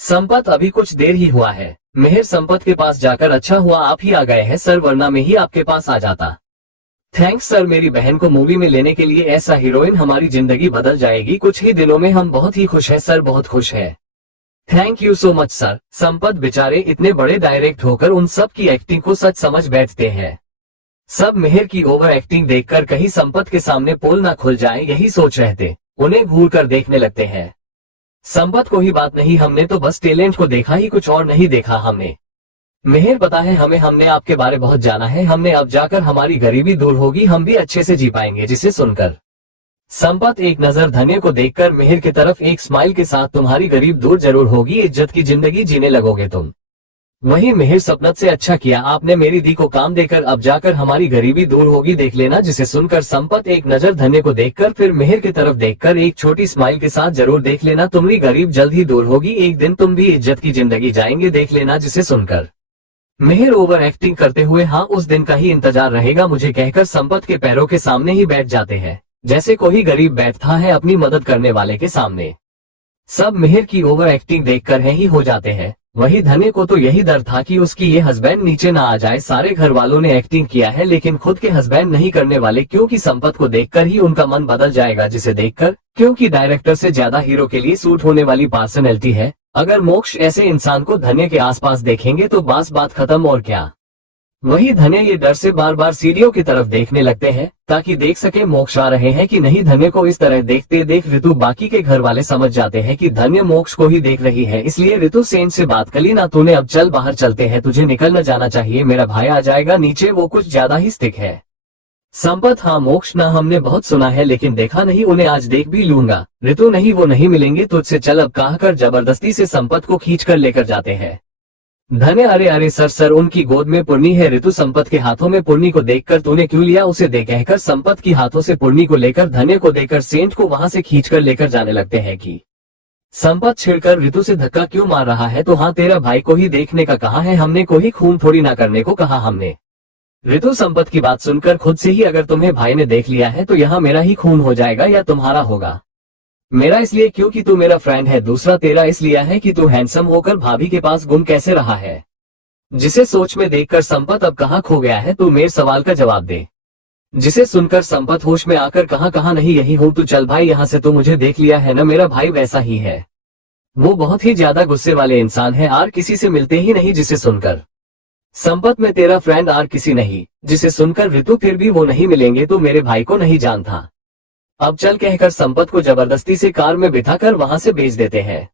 संपत अभी कुछ देर ही हुआ है। मेहर संपत के पास जाकर, अच्छा हुआ आप ही आ गए हैं सर, वरना मैं ही आपके पास आ जाता। थैंक्स सर, मेरी बहन को मूवी में लेने के लिए। ऐसा हीरोइन हमारी जिंदगी बदल जाएगी कुछ ही दिनों में। हम बहुत ही खुश है सर, बहुत खुश है। Thank you so much sir. Sampat बेचारे इतने बड़े डायरेक्ट होकर उन सब की एक्टिंग को सच समझ बैठते हैं। सब मेहर की ओवर एक्टिंग देखकर कहीं संपत के सामने पोल ना खुल जाए, यही सोच रहते उन्हें घूर कर देखने लगते हैं। संपत को ही बात नहीं, हमने तो बस टैलेंट को देखा ही, कुछ और नहीं देखा हमने। मेहर पता है हमें, हमने आपके बारे बहुत जाना है। हमने अब जाकर हमारी गरीबी दूर होगी, हम भी अच्छे से जी पाएंगे। जिसे सुनकर संपत एक नजर धन्य को देखकर मेहर की तरफ एक स्माइल के साथ, तुम्हारी गरीब दूर जरूर होगी, इज्जत की जिंदगी जीने लगोगे तुम। वही मेहर सपनत से अच्छा किया आपने मेरी दी को काम देकर, अब जाकर हमारी गरीबी दूर होगी, देख लेना। जिसे सुनकर संपत एक नजर धन्य को देखकर फिर मेहर की तरफ देखकर एक छोटी स्माइल के साथ, जरूर देख लेना तुम्हारी गरीब जल्द ही दूर होगी, एक दिन तुम भी इज्जत की जिंदगी जाएंगे, देख लेना। जिसे सुनकर मेहर ओवर एक्टिंग करते हुए हाँ उस दिन का ही इंतजार रहेगा मुझे कहकर संपत के पैरों के सामने ही बैठ जाते हैं, जैसे कोई गरीब बैठता है अपनी मदद करने वाले के सामने। सब मेहर की ओवर एक्टिंग देखकर है ही हो जाते हैं। वही धन्य को तो यही डर था कि उसकी ये हस्बैंड नीचे ना आ जाए। सारे घर वालों ने एक्टिंग किया है लेकिन खुद के हस्बैंड नहीं करने वाले, क्योंकि संपत को देखकर ही उनका मन बदल जाएगा। जिसे देखकर, क्योंकि डायरेक्टर से ज्यादा हीरो के लिए सूट होने वाली पर्सनैलिटी है। अगर मोक्ष ऐसे इंसान को धन्य के आसपास देखेंगे तो बस बात खत्म, और क्या। वही धन्य ये डर से बार बार सीढ़ियों की तरफ देखने लगते हैं ताकि देख सके मोक्ष आ रहे हैं कि नहीं। धन्य को इस तरह देखते देख ऋतु बाकी के घर वाले समझ जाते हैं कि धन्य मोक्ष को ही देख रही है, इसलिए ऋतु सेन से बात करी ना तूने, अब चल बाहर चलते हैं, तुझे निकल न जाना चाहिए, मेरा भाई आ जाएगा नीचे, वो कुछ ज्यादा ही स्टिक है। संपत हाँ मोक्ष ना, हमने बहुत सुना है लेकिन देखा नहीं, उन्हें आज देख भी लूंगा। ऋतु नहीं, वो नहीं मिलेंगे तुझसे, चल अब कहकर जबरदस्ती से संपत को खींच कर लेकर जाते हैं। धन्य अरे अरे सर सर, उनकी गोद में पूर्णी है। ऋतु संपत के हाथों में पूर्णी को देखकर तूने क्यों लिया, उसे दे कहकर संपत की हाथों से पूर्णी को लेकर धन्य को देकर सेंट को वहां से खींचकर लेकर जाने लगते हैं कि संपत छिड़कर ऋतु से धक्का क्यों मार रहा है, तो हाँ तेरा भाई को ही देखने का कहा है हमने, कोई खून थोड़ी ना करने को कहा हमने। ऋतु संपत की बात सुनकर खुद से ही, अगर तुम्हें भाई ने देख लिया है तो यहाँ मेरा ही खून हो जाएगा या तुम्हारा होगा। मेरा इसलिए क्योंकि तू मेरा फ्रेंड है, दूसरा तेरा इसलिए है कि तू हैंडसम होकर भाभी के पास गुम कैसे रहा है। जिसे सोच में देखकर संपत अब कहाँ खो गया है, तू मेरे सवाल का जवाब दे। जिसे सुनकर संपत होश में आकर कहाँ नहीं यही हूँ, तू चल भाई यहाँ से, तो मुझे देख लिया है ना, मेरा भाई वैसा ही है, वो बहुत ही ज्यादा गुस्से वाले इंसान है, और किसी से मिलते ही नहीं। जिसे सुनकर संपत में तेरा फ्रेंड और किसी नहीं। जिसे सुनकर ऋतु फिर भी वो नहीं मिलेंगे तो मेरे भाई को नहीं जानता, अब चल कहकर संपत को जबरदस्ती से कार में बिठाकर वहां से भेज देते हैं।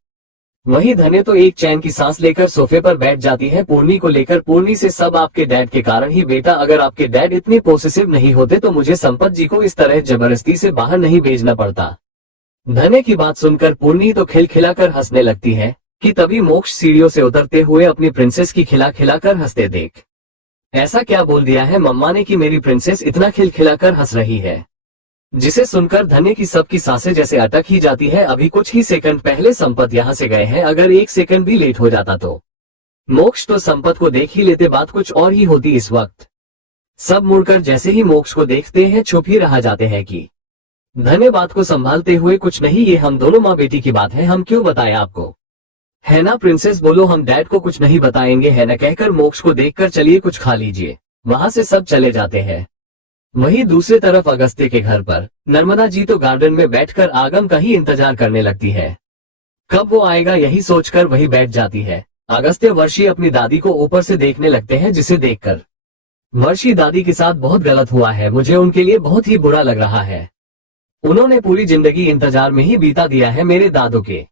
वही धन्य तो एक चैन की सांस लेकर सोफे पर बैठ जाती है पूर्णी को लेकर। पूर्णी से, सब आपके डैड के कारण ही बेटा, अगर आपके डैड इतने पोसेसिव नहीं होते तो मुझे संपत जी को इस तरह जबरदस्ती से बाहर नहीं भेजना पड़ता। धन्य की बात सुनकर पूर्णी तो खिलखिलाकर हंसने लगती है कि तभी मोक्ष सीढ़ियों से उतरते हुए अपनी प्रिंसेस की खिलाकर हंसते देख, ऐसा क्या बोल दिया है मम्मा ने कि मेरी प्रिंसेस इतना खिलखिलाकर हंस रही है। जिसे सुनकर धन्य की सबकी सांसें जैसे अटक ही जाती है। अभी कुछ ही सेकंड पहले संपत यहाँ से गए हैं, अगर एक सेकंड भी लेट हो जाता तो मोक्ष तो संपत को देख ही लेते, बात कुछ और ही होती इस वक्त। सब मुड़कर जैसे ही मोक्ष को देखते हैं चुप ही रह जाते हैं कि धन्य बात को संभालते हुए, कुछ नहीं, ये हम दोनों माँ बेटी की बात है, हम क्यों बताएं आपको, है ना प्रिंसेस, बोलो हम डैड को कुछ नहीं बताएंगे, है ना कहकर मोक्ष को देखकर चलिए कुछ खा लीजिए। वहां से सब चले जाते हैं। वहीं दूसरी तरफ अगस्त्य के घर पर नर्मदा जी तो गार्डन में बैठकर आगम का ही इंतजार करने लगती है, कब वो आएगा यही सोचकर वही बैठ जाती है। अगस्त्य वर्षी अपनी दादी को ऊपर से देखने लगते हैं, जिसे देखकर वर्षी दादी के साथ बहुत गलत हुआ है, मुझे उनके लिए बहुत ही बुरा लग रहा है। उन्होंने पूरी जिंदगी इंतजार में ही बीता दिया है मेरे दादू के,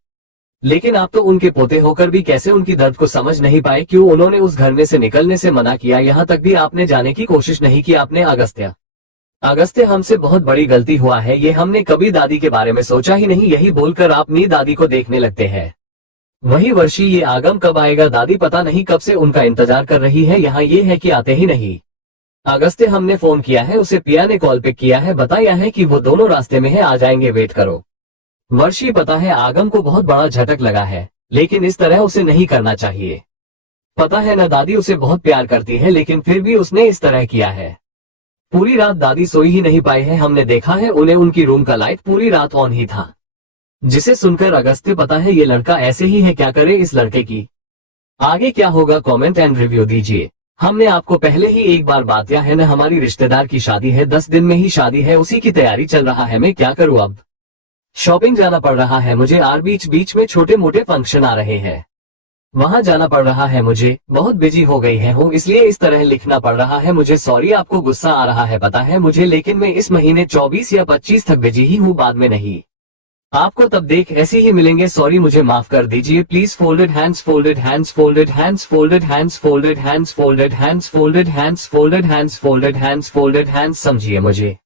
लेकिन आप तो उनके पोते होकर भी कैसे उनकी दर्द को समझ नहीं पाए, क्यों उन्होंने उस घर में से निकलने से मना किया, यहाँ तक भी आपने जाने की कोशिश नहीं की आपने। अगस्त्य हमसे बहुत बड़ी गलती हुआ है, ये हमने कभी दादी के बारे में सोचा ही नहीं, यही बोलकर अपनी दादी को देखने लगते हैं। वही वर्षी, ये आगम कब आएगा, दादी पता नहीं कब से उनका इंतजार कर रही है, यहाँ ये है कि आते ही नहीं। अगस्त्य हमने फोन किया है, उसे पिया ने कॉल पिक किया है, बताया है कि वो दोनों रास्ते में है, आ जाएंगे, वेट करो। वर्षी, पता है आगम को बहुत बड़ा झटक लगा है, लेकिन इस तरह उसे नहीं करना चाहिए, पता है ना दादी उसे बहुत प्यार करती है, लेकिन फिर भी उसने इस तरह किया है। पूरी रात दादी सोई ही नहीं पाए हैं, हमने देखा है उन्हें, उनकी रूम का लाइट पूरी रात ऑन ही था। जिसे सुनकर अगस्त्य, पता है ये लड़का ऐसे ही है, क्या करे इस लड़के की। आगे क्या होगा कमेंट एंड रिव्यू दीजिए। हमने आपको पहले ही एक बार बात किया है न, हमारी रिश्तेदार की शादी है, 10 दिन में ही शादी है, उसी की तैयारी चल रहा है, मैं क्या करूँ अब। शॉपिंग जाना पड़ रहा है मुझे, और बीच बीच में छोटे मोटे फंक्शन आ रहे हैं, वहां जाना पड़ रहा है मुझे, बहुत बिजी हो गई है हूँ, इसलिए इस तरह लिखना पड़ रहा है मुझे। सॉरी, आपको गुस्सा आ रहा है पता है मुझे, लेकिन मैं इस महीने 24 या 25 तक बिजी ही हूँ, बाद में नहीं। आपको तब देख ऐसे ही मिलेंगे। सॉरी, मुझे माफ कर दीजिए please. Folded hands, folded hands, folded hands, folded hands, folded hands, folded hands, folded hands, folded hands, folded hands, folded hands, समझिए मुझे।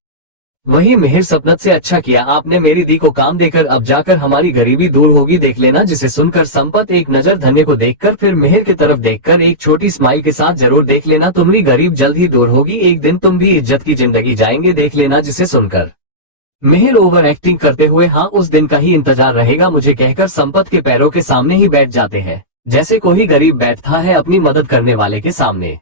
वही मिहिर, सपनत से अच्छा किया आपने मेरी दी को काम देकर, अब जाकर हमारी गरीबी दूर होगी, देख लेना। जिसे सुनकर संपत एक नजर धन्य को देखकर फिर मिहिर की तरफ देखकर एक छोटी स्माइल के साथ, जरूर देख लेना, तुम्हारी गरीब जल्द ही दूर होगी, एक दिन तुम भी इज्जत की जिंदगी जाएंगे, देख लेना। जिसे सुनकर मिहिर ओवर एक्टिंग करते हुए हाँ उस दिन का ही इंतजार रहेगा मुझे कहकर संपत के पैरों के सामने ही बैठ जाते हैं, जैसे कोई गरीब बैठता है अपनी मदद करने वाले के सामने।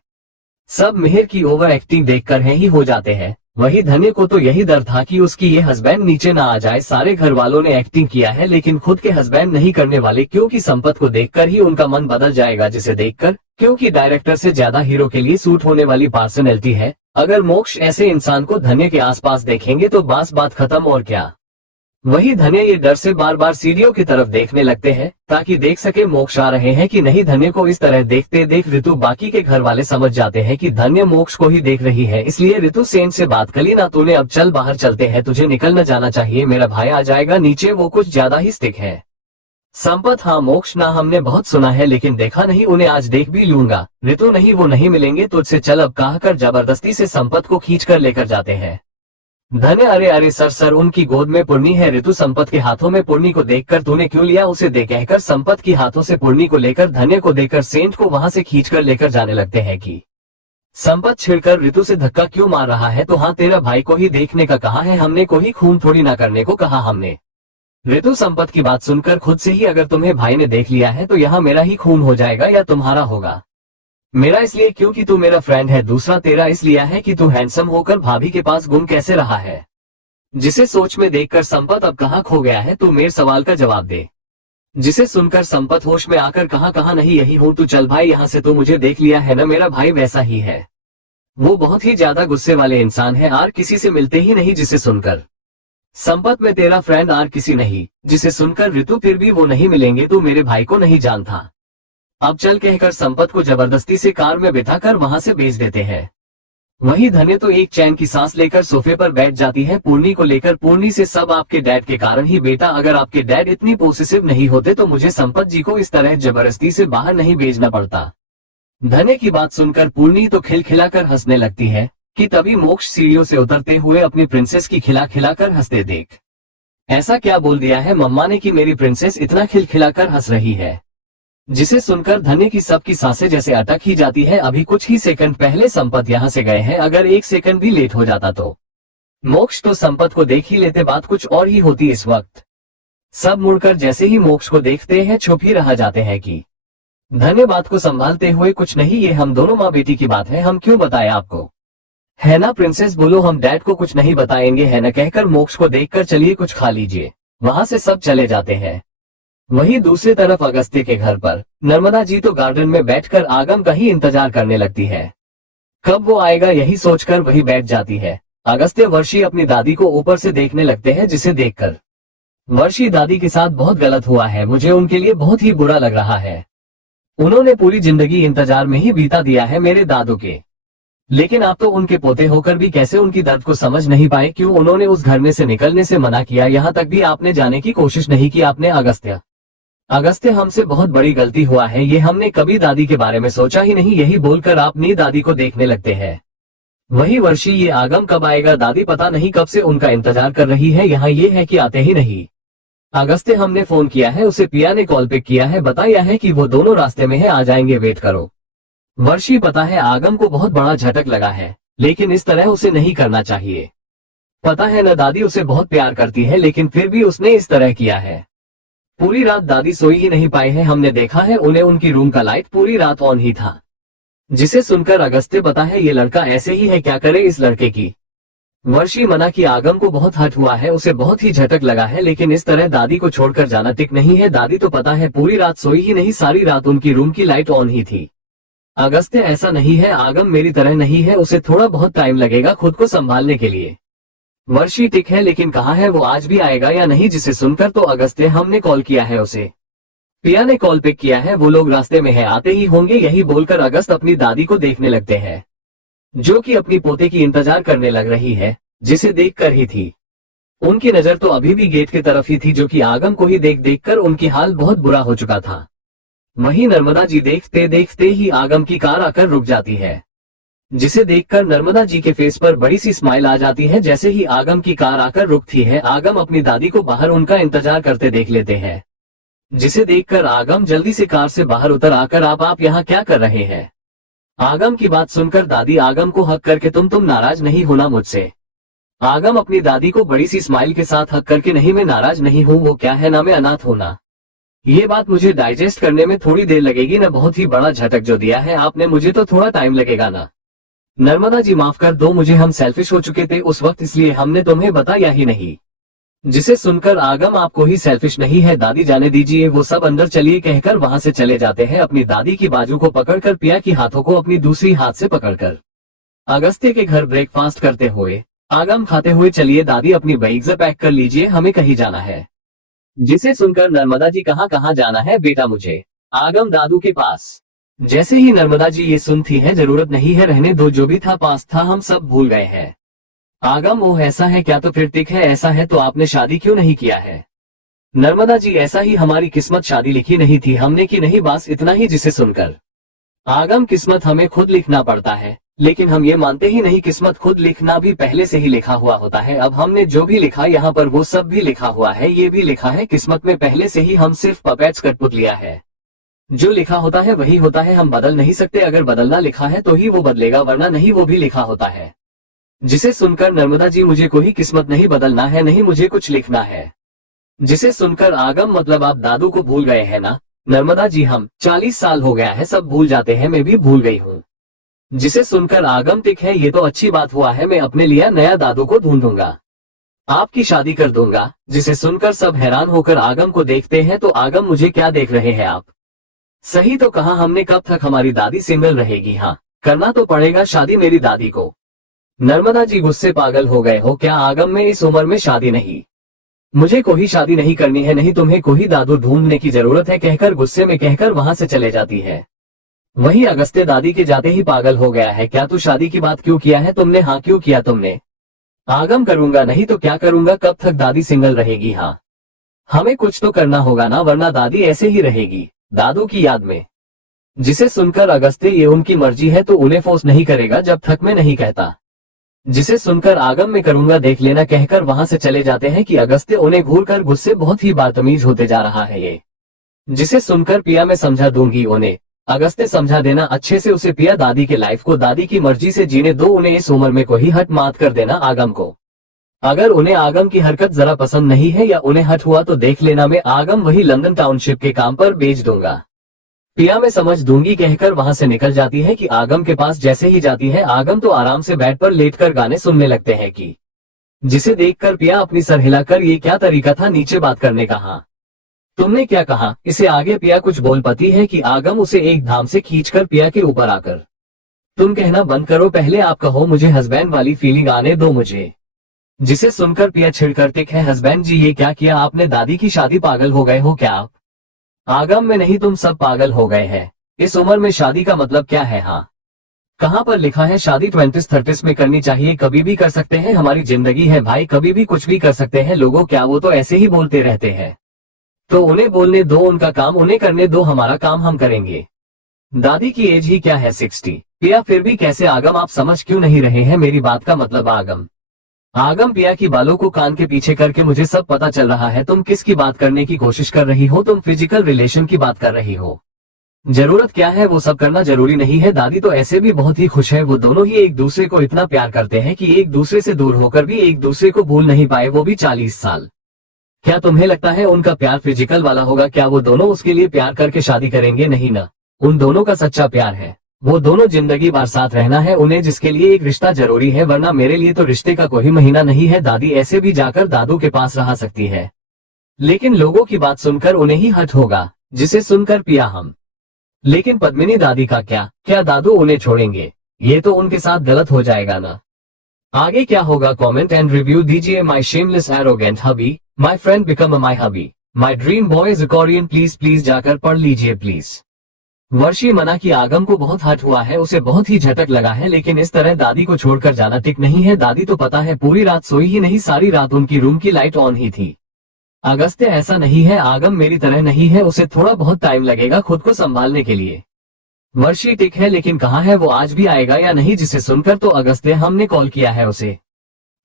सब मिहिर की ओवर एक्टिंग देखकर है ही हो जाते हैं। वही धन्य को तो यही डर था कि उसकी ये हस्बैंड नीचे ना आ जाए। सारे घर वालों ने एक्टिंग किया है लेकिन खुद के हस्बैंड नहीं करने वाले, क्योंकि संपत को देखकर ही उनका मन बदल जाएगा, जिसे देखकर, क्योंकि डायरेक्टर से ज्यादा हीरो के लिए सूट होने वाली पर्सनैलिटी है। अगर मोक्ष ऐसे इंसान को धन्य के आसपास देखेंगे तो बस बात खत्म, और क्या। वही धन्य ये डर से बार बार सीढ़ियों की तरफ देखने लगते हैं ताकि देख सके मोक्ष आ रहे हैं कि नहीं। धन्य को इस तरह देखते देख ऋतु बाकी के घर वाले समझ जाते हैं कि धन्य मोक्ष को ही देख रही है, इसलिए ऋतु सेन से बात करी ना तूने, अब चल बाहर चलते हैं, तुझे निकल न जाना चाहिए, मेरा भाई आ जाएगा नीचे, वो कुछ ज्यादा ही स्टिक है। संपत, हाँ मोक्ष ना, हमने बहुत सुना है लेकिन देखा नहीं, उन्हें आज देख भी लूंगा। ऋतु, नहीं वो नहीं मिलेंगे तुझसे, चल अब कहकर जबरदस्ती से संपत को खींच कर लेकर जाते हैं। धन्य, अरे अरे सर सर, उनकी गोद में पूर्णी है। ऋतु, संपत के हाथों में पूर्णी को देखकर तूने क्यों लिया, उसे दे कहकर संपत की हाथों से पूर्णी को लेकर धन्य को देकर सेंट को वहां से खींचकर लेकर जाने लगते हैं कि संपत छिड़कर ऋतु से धक्का क्यों मार रहा है, तो हाँ तेरा भाई को ही देखने का कहा है हमने, कोई खून थोड़ी ना करने को कहा हमने। ऋतु, संपत की बात सुनकर खुद से ही, अगर तुम्हें भाई ने देख लिया है तो यहाँ मेरा ही खून हो जाएगा या तुम्हारा होगा। मेरा इसलिए क्योंकि तू मेरा फ्रेंड है, दूसरा तेरा इसलिए है कि तू हैंडसम होकर भाभी के पास गुम कैसे रहा है। जिसे सोच में देखकर संपत अब कहाँ खो गया है, तू मेरे सवाल का जवाब दे। जिसे सुनकर संपत होश में आकर कहाँ नहीं यही हूँ, तू चल भाई यहाँ से, तू मुझे देख लिया है ना, मेरा भाई वैसा ही है, वो बहुत ही ज्यादा गुस्से वाले इंसान है, और किसी से मिलते ही नहीं। जिसे सुनकर संपत, में तेरा फ्रेंड और किसी नहीं। जिसे सुनकर ऋतु, फिर भी वो नहीं मिलेंगे, तू मेरे भाई को नहीं जानता, अब चल कहकर संपत को जबरदस्ती से कार में बिठाकर वहां से भेज देते हैं। वही धन्य तो एक चैन की सांस लेकर सोफे पर बैठ जाती है पूर्णी को लेकर। पूर्णी से, सब आपके डैड के कारण ही बेटा, अगर आपके डैड इतनी पोसेसिव नहीं होते तो मुझे संपत जी को इस तरह जबरदस्ती से बाहर नहीं भेजना पड़ता। धन्य की बात सुनकर पूर्णी तो खिलखिलाकर हंसने लगती है कि तभी मोक्ष सीढ़ियों से उतरते हुए अपनी प्रिंसेस की खिलाकर हंसते देख, ऐसा क्या बोल दिया है मम्मा ने कि मेरी प्रिंसेस इतना खिलखिलाकर हंस रही है। जिसे सुनकर धन्य की सबकी सांसें जैसे अटक ही जाती है। अभी कुछ ही सेकंड पहले संपत यहाँ से गए हैं, अगर एक सेकंड भी लेट हो जाता तो मोक्ष तो संपत को देख ही लेते, बात कुछ और ही होती इस वक्त। सब मुड़कर जैसे ही मोक्ष को देखते हैं छुप ही रह जाते हैं कि धन्य बात को संभालते हुए, कुछ नहीं, ये हम दोनों माँ बेटी की बात है, हम क्यों बताएं आपको, है ना प्रिंसेस, बोलो हम डैड को कुछ नहीं बताएंगे, है ना कहकर मोक्ष को देखकर चलिए कुछ खा लीजिए, वहां से सब चले जाते हैं। वहीं दूसरी तरफ अगस्त्य के घर पर नर्मदा जी तो गार्डन में बैठकर आगम का ही इंतजार करने लगती है, कब वो आएगा यही सोचकर वही बैठ जाती है। अगस्त्य, वर्षी अपनी दादी को ऊपर से देखने लगते हैं, जिसे देखकर वर्षी, दादी के साथ बहुत गलत हुआ है, मुझे उनके लिए बहुत ही बुरा लग रहा है, उन्होंने पूरी जिंदगी इंतजार में ही बीता दिया है मेरे दादू के, लेकिन आप तो उनके पोते होकर भी कैसे उनकी दर्द को समझ नहीं पाए, क्यों उन्होंने उस घर में से निकलने से मना किया, यहाँ तक भी आपने जाने की कोशिश नहीं की आपने। अगस्त्य, हमसे बहुत बड़ी गलती हुआ है, ये हमने कभी दादी के बारे में सोचा ही नहीं, यही बोलकर आप अपनी दादी को देखने लगते हैं। वही वर्षी, ये आगम कब आएगा, दादी पता नहीं कब से उनका इंतजार कर रही है, यहाँ ये है कि आते ही नहीं। अगस्त्य, हमने फोन किया है उसे, पिया ने कॉल पिक किया है, बताया है कि वो दोनों रास्ते में है, आ जाएंगे, वेट करो। वर्षी, पता है आगम को बहुत बड़ा झटक लगा है, लेकिन इस तरह उसे नहीं करना चाहिए, पता है न दादी उसे बहुत प्यार करती है, लेकिन फिर भी उसने इस तरह किया है। पूरी रात दादी सोई ही नहीं पाए हैं, हमने देखा है उन्हें, उनकी रूम का लाइट पूरी रात ऑन ही था। जिसे सुनकर अगस्त्य, पता है ये लड़का ऐसे ही है, क्या करे इस लड़के की। वर्षी, मना कि आगम को बहुत हर्ट हुआ है, उसे बहुत ही झटक लगा है, लेकिन इस तरह दादी को छोड़कर जाना ठीक नहीं है, दादी तो पता है पूरी रात सोई ही नहीं, सारी रात उनकी रूम की लाइट ऑन ही थी। अगस्त्य ऐसा नहीं है, आगम मेरी तरह नहीं है, उसे थोड़ा बहुत टाइम लगेगा खुद को संभालने के लिए। वर्षी ठीक है, लेकिन कहाँ है वो, आज भी आएगा या नहीं? जिसे सुनकर तो अगस्त्य हमने कॉल किया है उसे। पिया ने कॉल पिक किया है, वो लोग रास्ते में है, आते ही होंगे। यही बोलकर अगस्त अपनी दादी को देखने लगते हैं, जो कि अपनी पोते की इंतजार करने लग रही है, जिसे देख कर ही थी। उनकी नजर तो अभी भी गेट की तरफ ही थी, जो कि आगम को ही देख देख कर उनकी हाल बहुत बुरा हो चुका था। वहीं नर्मदा जी देखते देखते ही आगम की कार आकर रुक जाती है, जिसे देखकर नर्मदा जी के फेस पर बड़ी सी स्माइल आ जाती है। जैसे ही आगम की कार आकर रुकती है, आगम अपनी दादी को बाहर उनका इंतजार करते देख लेते हैं, जिसे देखकर आगम जल्दी से कार से बाहर उतर आकर आप यहाँ क्या कर रहे हैं? आगम की बात सुनकर दादी आगम को हक करके तुम नाराज नहीं होना मुझसे। आगम अपनी दादी को बड़ी सी स्माइल के साथ हक करके, नहीं मैं नाराज नहीं हूँ, वो क्या है ना, मैं अनाथ होना। ये बात मुझे डाइजेस्ट करने में थोड़ी देर लगेगी ना, बहुत ही बड़ा झटक जो दिया है आपने मुझे, तो थोड़ा टाइम लगेगा ना। नर्मदा जी माफ कर दो मुझे, हम सेल्फिश हो चुके थे उस वक्त, इसलिए हमने तुम्हें बताया ही नहीं। जिसे सुनकर आगम आपको ही सेल्फिश नहीं है दादी, जाने दीजिए वो सब, अंदर चलिए कहकर वहां से चले जाते हैं। अपनी दादी की बाजू को पकड़कर, पिया की हाथों को अपनी दूसरी हाथ से पकड़कर अगस्त्य के घर ब्रेकफास्ट करते हुए आगम खाते हुए, चलिए दादी अपनी बैग्स पैक कर लीजिए, हमें कहीं जाना है। जिसे सुनकर नर्मदा जी कहाँ जाना है बेटा मुझे? आगम दादू के पास। जैसे ही नर्मदा जी ये सुनती है, जरूरत नहीं है, रहने दो, जो भी था पास था, हम सब भूल गए हैं। आगम वो ऐसा है क्या? तो फिर ठीक है, ऐसा है तो आपने शादी क्यों नहीं किया है? नर्मदा जी ऐसा ही, हमारी किस्मत शादी लिखी नहीं थी, हमने की नहीं, बस इतना ही। जिसे सुनकर आगम किस्मत हमें खुद लिखना पड़ता है, लेकिन हम ये मानते ही नहीं, किस्मत खुद लिखना भी पहले से ही लिखा हुआ होता है। अब हमने जो भी लिखा यहाँ पर वो सब भी लिखा हुआ है, ये भी लिखा है किस्मत में पहले से ही, हम सिर्फ पपेट्स कठपुतलियां है। जो लिखा होता है वही होता है, हम बदल नहीं सकते। अगर बदलना लिखा है तो ही वो बदलेगा, वरना नहीं, वो भी लिखा होता है। जिसे सुनकर नर्मदा जी मुझे कोई किस्मत नहीं बदलना है, नहीं मुझे कुछ लिखना है। जिसे सुनकर आगम मतलब आप दादू को भूल गए हैं ना? नर्मदा जी हम 40 साल हो गया है, सब भूल जाते हैं, मैं भी भूल गई हूँ। जिसे सुनकर आगम ठीक है, ये तो अच्छी बात हुआ है, मैं अपने लिए नया दादू को ढूंढूंगा, आपकी शादी कर दूंगा। जिसे सुनकर सब हैरान होकर आगम को देखते हैं, तो आगम मुझे क्या देख रहे हैं आप? सही तो कहा हमने, कब तक हमारी दादी सिंगल रहेगी? हाँ करना तो पड़ेगा शादी मेरी दादी को। नर्मदा जी गुस्से पागल हो गए हो क्या? आगम में इस उम्र में शादी नहीं, मुझे कोई शादी नहीं करनी है, नहीं तुम्हें कोई दादू ढूंढने की जरूरत है, कहकर गुस्से में कहकर वहां से चले जाती है। वही अगस्त्य दादी के जाते ही पागल हो गया है, क्या तू शादी की बात क्यों किया है तुमने? हाँ क्यों किया तुमने? आगम करूंगा, नहीं तो क्या करूंगा, कब तक दादी सिंगल रहेगी? हाँ हमें कुछ तो करना होगा ना, वरना दादी ऐसे ही रहेगी दादू की याद में। जिसे सुनकर अगस्त्य ये उनकी मर्जी है तो उन्हें फोर्स नहीं करेगा जब तक मैं नहीं कहता। जिसे सुनकर आगम में करूंगा देख लेना कहकर वहां से चले जाते हैं कि अगस्त्य उन्हें घूर कर गुस्से बहुत ही बदतमीज होते जा रहा है ये। जिसे सुनकर पिया मैं समझा दूंगी उन्हें, अगस्त्य समझा देना अच्छे से उसे, पिया दादी के लाइफ को दादी की मर्जी से जीने दो, उन्हें इस उम्र में कोई हट मात कर देना आगम को। अगर उन्हें आगम की हरकत जरा पसंद नहीं है या उन्हें हट हुआ तो देख लेना, मैं आगम वही लंदन टाउनशिप के काम पर भेज दूंगा। पिया मैं समझ दूंगी कहकर वहां से निकल जाती है कि आगम के पास जैसे ही जाती है, आगम तो आराम से बेड पर लेटकर गाने सुनने लगते हैं कि जिसे देखकर पिया अपनी सर हिलाकर, ये क्या तरीका था नीचे बात करने का? हाँ तुमने क्या कहा? इसे आगे पिया कुछ बोल पाती है कि आगम उसे एक धाम से खींचकर पिया के ऊपर आकर, तुम कहना बंद करो, पहले आप कहो, मुझे हस्बैंड वाली फीलिंग आने दो मुझे। जिसे सुनकर पिया छिड़कर टिक है, हस्बैंड जी ये क्या किया आपने? दादी की शादी, पागल हो गए हो क्या आप? आगम में नहीं, तुम सब पागल हो गए हैं, इस उम्र में शादी का मतलब क्या है? हाँ कहाँ पर लिखा है शादी 20s-30s में करनी चाहिए? कभी भी कर सकते हैं, हमारी जिंदगी है भाई, कभी भी कुछ भी कर सकते हैं। लोगों क्या वो तो ऐसे ही बोलते रहते हैं, तो उन्हें बोलने दो, उनका काम उन्हें करने दो, हमारा काम हम करेंगे। दादी की एज ही क्या है, 60। पिया फिर भी कैसे? आगम आप समझ क्यों नहीं रहे हैं मेरी बात का मतलब? आगम पिया की बालों को कान के पीछे करके, मुझे सब पता चल रहा है, तुम किसकी बात करने की कोशिश कर रही हो? तुम फिजिकल रिलेशन की बात कर रही हो। जरूरत क्या है वो सब करना? जरूरी नहीं है, दादी तो ऐसे भी बहुत ही खुश है, वो दोनों ही एक दूसरे को इतना प्यार करते हैं कि एक दूसरे से दूर होकर भी एक दूसरे को भूल नहीं पाए, वो भी 40 साल। क्या तुम्हें लगता है उनका प्यार फिजिकल वाला होगा? क्या वो दोनों उसके लिए प्यार करके शादी करेंगे? नहीं ना, उन दोनों का सच्चा प्यार है, वो दोनों जिंदगी भर साथ रहना है उन्हें, जिसके लिए एक रिश्ता जरूरी है, वरना मेरे लिए तो रिश्ते का कोई महीना नहीं है। दादी ऐसे भी जाकर दादू के पास रह सकती है, लेकिन लोगों की बात सुनकर उन्हें ही हट होगा। जिसे सुनकर पिया हम लेकिन पद्मिनी दादी का क्या, क्या दादू उन्हें छोड़ेंगे? ये तो उनके साथ गलत हो जाएगा ना। आगे क्या होगा कमेंट एंड रिव्यू दीजिए। My shameless arrogant hubby, my friend become my hubby, my dream boy is Korean, please please जाकर पढ़ लीजिए प्लीज। वर्षी मना की आगम को बहुत हर्ट हुआ है, उसे बहुत ही झटक लगा है, लेकिन इस तरह दादी को छोड़कर जाना ठीक नहीं है। दादी तो पता है पूरी रात सोई ही नहीं, सारी रात उनकी रूम की लाइट ऑन ही थी। अगस्त्य ऐसा नहीं है, आगम मेरी तरह नहीं है, उसे थोड़ा बहुत टाइम लगेगा खुद को संभालने के लिए। वर्षी ठीक है, लेकिन कहाँ है वो, आज भी आएगा या नहीं? जिसे सुनकर तो अगस्त्य, हमने कॉल किया है उसे।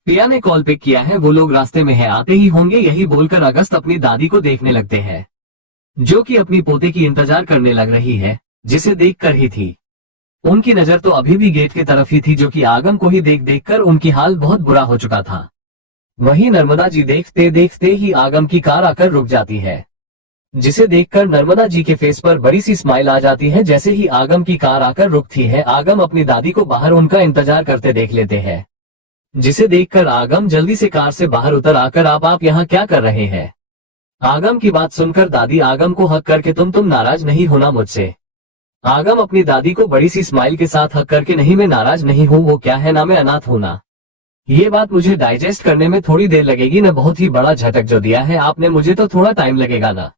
पिया ने कॉल पिक किया है, वो लोग रास्ते में है, आते ही होंगे। यही बोलकर अगस्त अपनी दादी को देखने लगते हैं, जो कि अपनी पोते की इंतजार करने लग रही है, जिसे देख कर ही थी। उनकी नजर तो अभी भी गेट की तरफ ही थी, जो कि आगम को ही देख देख कर उनकी हाल बहुत बुरा हो चुका था। वहीं नर्मदा जी देखते देखते ही आगम की कार आकर रुक जाती है, जिसे देखकर नर्मदा जी के फेस पर बड़ी सी स्माइल आ जाती है। जैसे ही आगम की कार आकर रुकती है, आगम अपनी दादी को बाहर उनका इंतजार करते देख लेते हैं, जिसे देखकर आगम जल्दी से कार से बाहर उतर आकर, आप यहाँ क्या कर रहे हैं? आगम की बात सुनकर दादी आगम को हक करके, तुम नाराज नहीं होना मुझसे? आगम अपनी दादी को बड़ी सी स्माइल के साथ हक करके, नहीं मैं नाराज नहीं हूँ, वो क्या है ना, मैं अनाथ हूँ ना। ये बात मुझे डाइजेस्ट करने में थोड़ी देर लगेगी ना, बहुत ही बड़ा झटक जो दिया है आपने मुझे, तो थोड़ा टाइम लगेगा ना।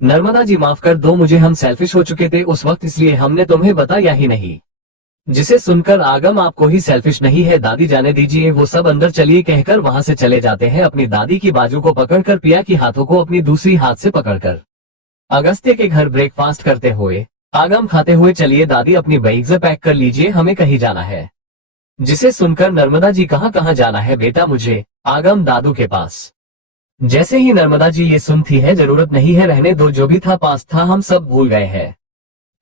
नर्मदा जी माफ कर दो मुझे, हम सेल्फिश हो चुके थे उस वक्त, इसलिए हमने तुम्हें बताया ही नहीं। जिसे सुनकर आगम, आपको ही सेल्फिश नहीं है दादी, जाने दीजिए, वो सब अंदर चलिए कहकर वहां से चले जाते हैं, अपनी दादी की बाजू को पकड़कर, पिया की हाथों को अपनी दूसरी हाथ से पकड़कर। अगस्त्य के घर ब्रेकफास्ट करते हुए आगम खाते हुए, चलिए दादी अपनी बैग्स पैक कर लीजिए, हमें कहीं जाना है। जिसे सुनकर नर्मदा जी, कहाँ कहाँ जाना है बेटा मुझे? आगम, दादू के पास। जैसे ही नर्मदा जी ये सुनती है, जरूरत नहीं है, रहने दो, जो भी था पास था, हम सब भूल गए हैं।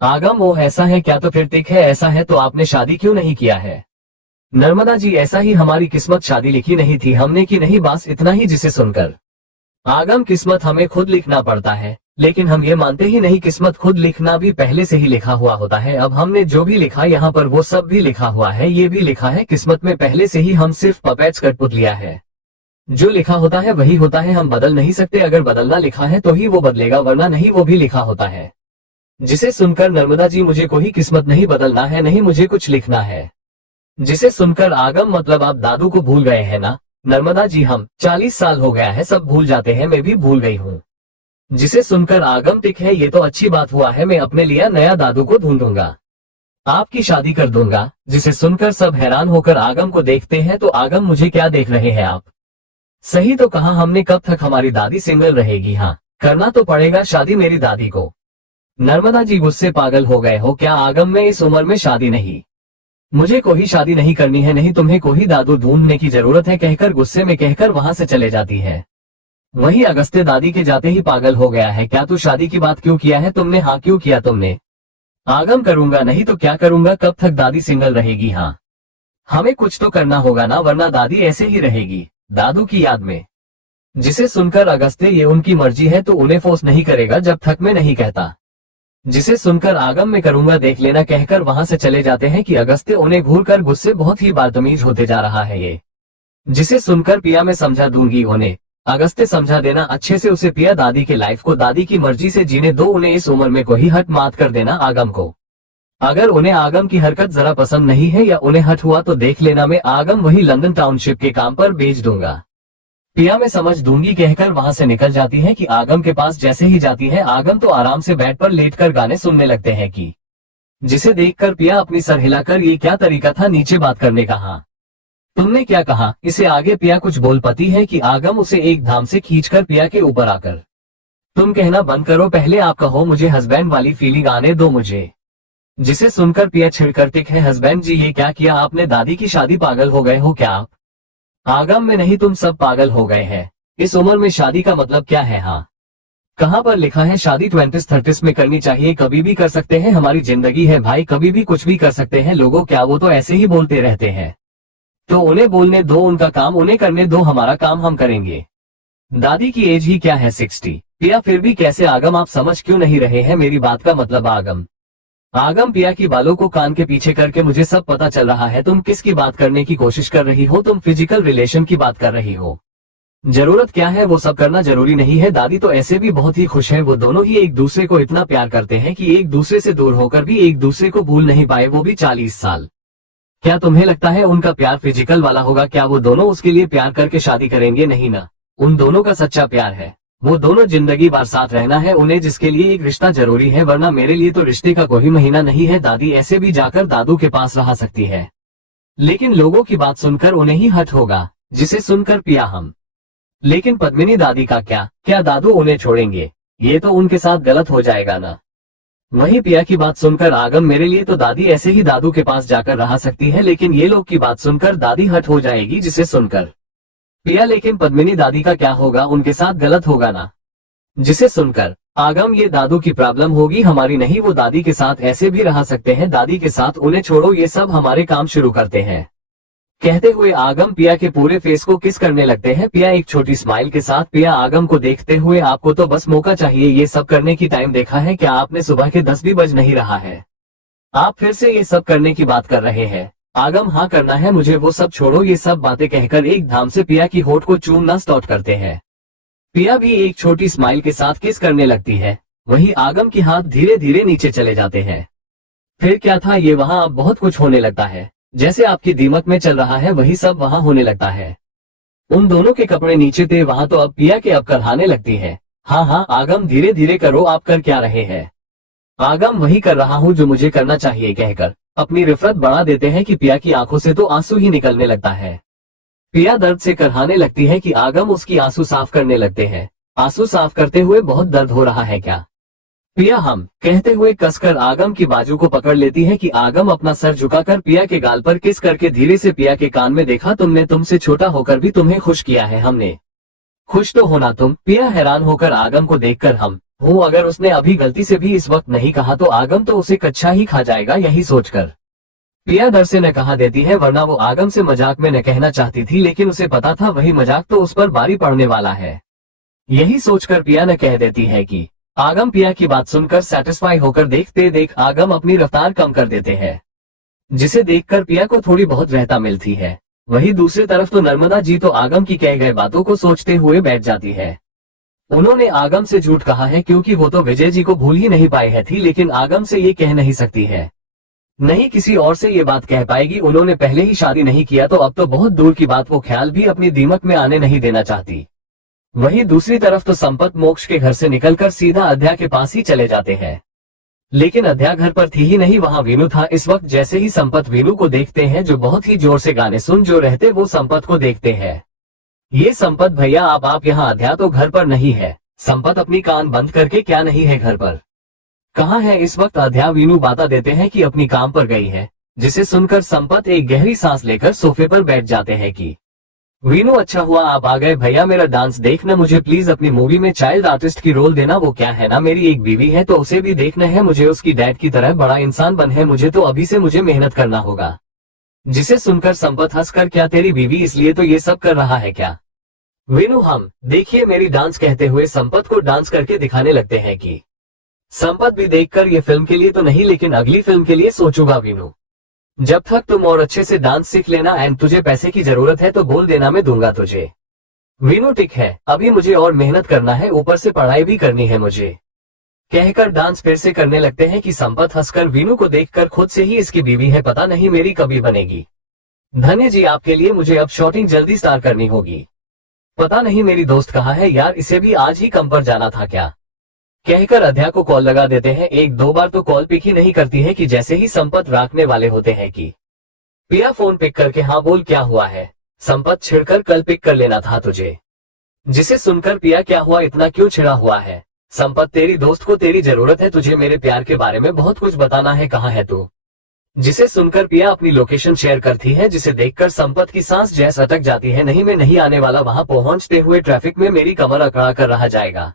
आगम, वो ऐसा है क्या? तो फिर ठीक है, ऐसा है तो आपने शादी क्यों नहीं किया है? नर्मदा जी, ऐसा ही हमारी किस्मत, शादी लिखी नहीं थी हमने की नहीं, बस इतना ही। जिसे सुनकर आगम, किस्मत हमें खुद लिखना पड़ता है, लेकिन हम ये मानते ही नहीं, किस्मत खुद लिखना भी पहले से ही लिखा हुआ होता है। अब हमने जो भी लिखा यहाँ पर वो सब भी लिखा हुआ है, ये भी लिखा है किस्मत में पहले से ही, हम सिर्फ पपेट्स कठपुत लिया है। जो लिखा होता है वही होता है, हम बदल नहीं सकते, अगर बदलना लिखा है तो ही वो बदलेगा, वरना नहीं, वो भी लिखा होता है। जिसे सुनकर नर्मदा जी, मुझे कोई किस्मत नहीं बदलना है, नहीं मुझे कुछ लिखना है। जिसे सुनकर आगम, मतलब आप दादू को भूल गए हैं ना? नर्मदा जी, हम 40 साल हो गया है, सब भूल जाते हैं, मैं भी भूल गई हूँ। जिसे सुनकर आगम, ठीक है, ये तो अच्छी बात हुआ है, मैं अपने लिए नया दादू को ढूंढूंगा, आपकी शादी कर दूंगा। जिसे सुनकर सब हैरान होकर आगम को देखते हैं, तो आगम, मुझे क्या देख रहे हैं आप? सही तो कहा हमने, कब तक हमारी दादी सिंगल रहेगी? हाँ, करना तो पड़ेगा शादी मेरी दादी को। नर्मदा जी गुस्से, पागल हो गए हो क्या? आगम, में इस उम्र में शादी नहीं, मुझे कोई शादी नहीं करनी है, नहीं तुम्हें कोई दादू ढूंढने की जरूरत है, कहकर गुस्से में कहकर वहां से चले जाती है। वही अगस्त्य दादी के जाते ही, पागल हो गया है क्या तू? शादी की बात क्यों किया है तुमने? हाँ क्यों किया तुमने? आगम, करूंगा नहीं तो क्या करूंगा, कब तक दादी सिंगल रहेगी? हाँ, हमें कुछ तो करना होगा ना, वरना दादी ऐसे ही रहेगी दादू की याद में। जिसे सुनकर अगस्त्य, ये उनकी मर्जी है तो उन्हें फोर्स नहीं करेगा जब तक मैं नहीं कहता। जिसे सुनकर आगम, में करूंगा देख लेना, कहकर वहां से चले जाते हैं कि अगस्त्य उन्हें घूरकर गुस्से, बहुत ही बदतमीज होते जा रहा है ये। जिसे सुनकर पिया, मैं समझा दूंगी उन्हें। अगस्त्य, समझा देना अच्छे से उसे पिया, दादी के लाइफ को दादी की मर्जी से जीने दो, उन्हें इस उम्र में कोई हट मात कर देना आगम को। अगर उन्हें आगम की हरकत जरा पसंद नहीं है या उन्हें हट हुआ तो देख लेना, मैं आगम वही लंदन टाउनशिप के काम पर भेज दूंगा। पिया, मैं समझ दूंगी, कहकर वहां से निकल जाती है कि आगम के पास जैसे ही जाती है, आगम तो आराम से बेड पर लेटकर गाने सुनने लगते हैं कि जिसे देखकर पिया अपनी सर हिलाकर, ये क्या तरीका था नीचे बात करने का? हाँ, तुमने क्या कहा? इसे आगे पिया कुछ बोल पाती है कि आगम उसे एक धाम से खींचकर पिया के ऊपर आकर, तुम कहना बंद करो, पहले आप कहो, मुझे हस्बैंड वाली फीलिंग आने दो मुझे। जिसे सुनकर पिया छिड़कर, टिक है हस्बैंड जी, ये क्या किया आपने? दादी की शादी, पागल हो गए हो क्या आप? आगम, में नहीं, तुम सब पागल हो गए हैं, इस उम्र में शादी का मतलब क्या है? हाँ, कहाँ पर लिखा है शादी 20s-30s में करनी चाहिए? कभी भी कर सकते हैं, हमारी जिंदगी है भाई, कभी भी कुछ भी कर सकते हैं। लोगों क्या, वो तो ऐसे ही बोलते रहते हैं, तो उन्हें बोलने दो, उनका काम उन्हें करने दो, हमारा काम हम करेंगे। दादी की एज ही क्या है, 60। पिया, फिर भी कैसे आगम, आप समझ क्यों नहीं रहे हैं मेरी बात का मतलब? आगम, पिया की बालों को कान के पीछे करके, मुझे सब पता चल रहा है, तुम किसकी बात करने की कोशिश कर रही हो? तुम फिजिकल रिलेशन की बात कर रही हो। जरूरत क्या है वो सब करना जरूरी नहीं है। दादी तो ऐसे भी बहुत ही खुश है, वो दोनों ही एक दूसरे को इतना प्यार करते हैं कि एक दूसरे से दूर होकर भी एक दूसरे को भूल नहीं पाए, वो भी 40 साल। क्या तुम्हें लगता है उनका प्यार फिजिकल वाला होगा? क्या वो दोनों उसके लिए प्यार करके शादी करेंगे? नहीं ना, उन दोनों का सच्चा प्यार है। वो दोनों जिंदगी भर साथ रहना है उन्हें, जिसके लिए एक रिश्ता जरूरी है, वरना मेरे लिए तो रिश्ते का कोई महीना नहीं है। दादी ऐसे भी जाकर दादू के पास रह सकती है, लेकिन लोगों की बात सुनकर उन्हें ही हर्ट होगा, जिसे सुनकर पिया हम। लेकिन पद्मिनी दादी का क्या दादू उन्हें छोड़ेंगे? ये तो उनके साथ गलत हो जाएगा ना। वही पिया की बात सुनकर आगम, मेरे लिए तो दादी ऐसे ही दादू के पास जाकर रह सकती है, लेकिन ये लोग की बात सुनकर दादी हर्ट हो जाएगी, जिसे सुनकर पिया। लेकिन पद्मिनी दादी का क्या होगा? उनके साथ गलत होगा ना, जिसे सुनकर आगम, ये दादू की प्रॉब्लम होगी, हमारी नहीं। वो दादी के साथ ऐसे भी रह सकते हैं, दादी के साथ, उन्हें छोड़ो, ये सब हमारे काम शुरू करते हैं। कहते हुए आगम पिया के पूरे फेस को किस करने लगते हैं। पिया एक छोटी स्माइल के साथ, पिया आगम को देखते हुए, आपको तो बस मौका चाहिए, ये सब करने की टाइम देखा है क्या आपने? सुबह के 10 भी बज नहीं रहा है, आप फिर से ये सब करने की बात कर रहे हैं। आगम, हाँ करना है मुझे, वो सब छोड़ो, ये सब बातें कहकर एक धाम से पिया की होठ को चूमना स्टार्ट करते हैं। पिया भी एक छोटी स्माइल के साथ किस करने लगती है। वही आगम के हाथ धीरे धीरे नीचे चले जाते हैं। फिर क्या था ये, वहाँ अब बहुत कुछ होने लगता है, जैसे आपकी दिमाग में चल रहा है वही सब वहाँ होने लगता है। उन दोनों के कपड़े नीचे थे वहाँ, तो अब पिया के अब करहाने लगती है। हाँ हाँ आगम धीरे धीरे करो, आप कर क्या रहे हैं? आगम, वही कर रहा हूँ जो मुझे करना चाहिए, कहकर अपनी रिफरत बढ़ा देते हैं कि पिया की आंखों से तो आंसू ही निकलने लगता है। पिया दर्द से करहाने लगती है कि आगम उसकी आंसू साफ करने लगते हैं। आंसू साफ करते हुए, बहुत दर्द हो रहा है क्या? पिया हम कहते हुए कसकर आगम की बाजू को पकड़ लेती है कि आगम अपना सर झुकाकर पिया के गाल पर किस करके धीरे से पिया के कान में देखा, तुमने तुमसे छोटा होकर भी तुम्हें खुश किया है हमने, खुश तो होना तुम। पिया हैरान होकर आगम को देखकर हम हूँ, अगर उसने अभी गलती से भी इस वक्त नहीं कहा तो आगम तो उसे कच्चा ही खा जाएगा, यही सोचकर पिया डर से न कहा देती है, वरना वो आगम से मजाक में न कहना चाहती थी, लेकिन उसे पता था वही मजाक तो उस पर भारी पड़ने वाला है। यही सोचकर पिया न कह देती है कि आगम पिया की बात सुनकर सेटिस्फाई होकर देखते देख आगम अपनी रफ्तार कम कर देते हैं, जिसे देखकर पिया को थोड़ी बहुत रहता मिलती है। वही दूसरी तरफ तो नर्मदा जी तो आगम की कह गए बातों को सोचते हुए बैठ जाती है। उन्होंने आगम से झूठ कहा है, क्योंकि वो तो विजय जी को भूल ही नहीं पाई है थी, लेकिन आगम से ये कह नहीं सकती है, नहीं किसी और से ये बात कह पाएगी। उन्होंने पहले ही शादी नहीं किया, तो अब तो बहुत दूर की बात, वो ख्याल भी अपनी दिमाग में आने नहीं देना चाहती। वहीं दूसरी तरफ तो संपत मोक्ष के घर से निकलकर सीधा अध्या के पास ही चले जाते हैं, लेकिन अध्या घर पर थी ही नहीं, वहां वीनू था। इस वक्त जैसे ही संपत वीनू को देखते हैं, जो बहुत ही जोर से गाने सुन जो रहते, वो संपत को देखते हैं। ये संपत भैया आप यहाँ? अध्या तो घर पर नहीं है। संपत अपनी कान बंद करके, क्या नहीं है घर पर? कहाँ है इस वक्त अध्या? वीनू बता देते हैं कि अपनी काम पर गई है, जिसे सुनकर संपत एक गहरी सांस लेकर सोफे पर बैठ जाते हैं कि वीनू, अच्छा हुआ आप आ गए भैया, मेरा डांस देखना मुझे प्लीज, अपनी मूवी में चाइल्ड आर्टिस्ट की रोल देना। वो क्या है ना, मेरी एक बीवी है तो उसे भी देखना है मुझे, उसकी डैड की तरह बड़ा इंसान बन है मुझे, तो अभी से मुझे मेहनत करना होगा। जिसे सुनकर संपत हंसकर, क्या तेरी बीवी इसलिए तो ये सब कर रहा है क्या? वीनू हम देखिए मेरी डांस, कहते हुए संपत को डांस करके दिखाने लगते हैं कि संपत भी देखकर ये फिल्म के लिए तो नहीं, लेकिन अगली फिल्म के लिए सोचूंगा वीनू, जब तक तुम और अच्छे से डांस सीख लेना, एंड तुझे पैसे की जरूरत है तो बोल देना, मैं दूंगा तुझे। वीनू ठीक है, अभी मुझे और मेहनत करना है, ऊपर से पढ़ाई भी करनी है मुझे, कहकर डांस फिर से करने लगते हैं कि संपत हंसकर वीनू को देखकर खुद से ही इसकी बीवी है, पता नहीं मेरी कभी बनेगी। धन्य जी आपके लिए मुझे अब शॉटिंग जल्दी स्टार्ट करनी होगी। पता नहीं मेरी दोस्त कहाँ है यार, इसे भी आज ही कम पर जाना था क्या, कहकर अध्या को कॉल लगा देते हैं। एक दो बार तो कॉल पिक ही नहीं करती है कि जैसे ही संपत राखने वाले होते हैं कि पिया फोन पिक करके, हाँ बोल क्या हुआ है? संपत छिड़कर, कल पिक कर लेना था तुझे। जिसे सुनकर पिया, क्या हुआ, इतना क्यों छिड़ा हुआ है? संपत तेरी दोस्त को तेरी जरूरत है, तुझे मेरे प्यार के बारे में बहुत कुछ बताना है, कहाँ है तू? जिसे सुनकर पिया अपनी लोकेशन शेयर करती है, जिसे देखकर संपत की सांस जैस अटक जाती है। नहीं मैं नहीं आने वाला, वहां पहुंचते हुए ट्रैफिक में मेरी कमर अकड़ा कर रहा जाएगा।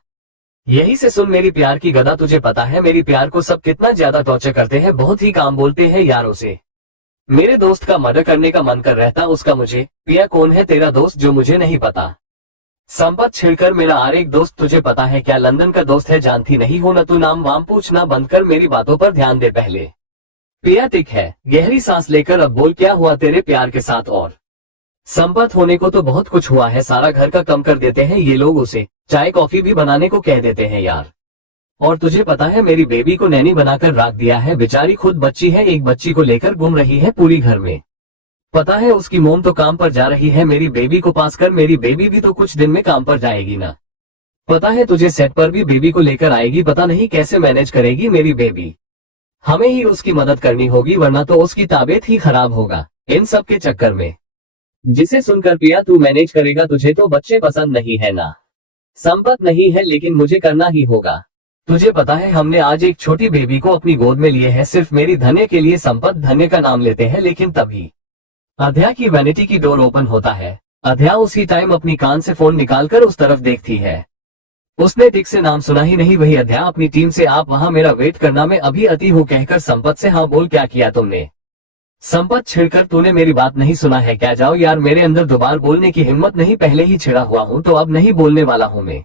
यही से सुन मेरी प्यार की गदा, तुझे पता है मेरी प्यार को सब कितना ज्यादा टॉर्चर करते हैं, बहुत ही काम बोलते हैं यारों से। मेरे दोस्त का मर्डर करने का मन कर रहता उसका मुझे। पिया कौन है तेरा दोस्त जो मुझे नहीं पता? संपत छिड़कर, मेरा आरेक दोस्त, तुझे पता है क्या? लंदन का दोस्त है, जानती नहीं हो न तू, नाम वाम पूछना बंद कर, मेरी बातों पर ध्यान दे पहले। पिया ठीक है, गहरी सांस लेकर अब बोल क्या हुआ तेरे प्यार के साथ? और संपत होने को तो बहुत कुछ हुआ है, सारा घर का कम कर देते हैं ये लोग, उसे चाय कॉफी भी बनाने को कह देते हैं यार। और तुझे पता है मेरी बेबी को नैनी बनाकर रख दिया है, बेचारी खुद बच्ची है, एक बच्ची को लेकर घूम रही है पूरी घर में। पता है उसकी मोम तो काम पर जा रही है मेरी बेबी को पास कर, मेरी बेबी भी तो कुछ दिन में काम पर जाएगी ना। पता है तुझे सेट पर भी बेबी को लेकर आएगी, पता नहीं कैसे मैनेज करेगी मेरी बेबी। हमें ही उसकी मदद करनी होगी वरना तो उसकी तबीयत ही खराब होगा इन सब के चक्कर में। जिसे सुनकर प्रिया तू मैनेज करेगा, तुझे तो बच्चे पसंद नहीं है ना। संपत नहीं है लेकिन मुझे करना ही होगा। तुझे पता है हमने आज एक छोटी बेबी को अपनी गोद में लिए है सिर्फ मेरी धन्य के लिए। संपत धन्य का नाम लेते हैं लेकिन तभी अध्या की वैनिटी की डोर ओपन होता है। अध्या उसी टाइम अपनी कान से फोन निकालकर उस तरफ देखती है। उसने टिक से नाम सुना ही नहीं। वही अध्या अपनी टीम से, आप वहां मेरा वेट करना, मैं अभी अति हूँ कहकर संपत से हाँ बोल क्या किया तुमने। संपत छिड़कर तूने मेरी बात नहीं सुना है क्या, जाओ यार, मेरे अंदर दोबारा बोलने की हिम्मत नहीं, पहले ही छिड़ा हुआ हूँ तो अब नहीं बोलने वाला हूँ मैं।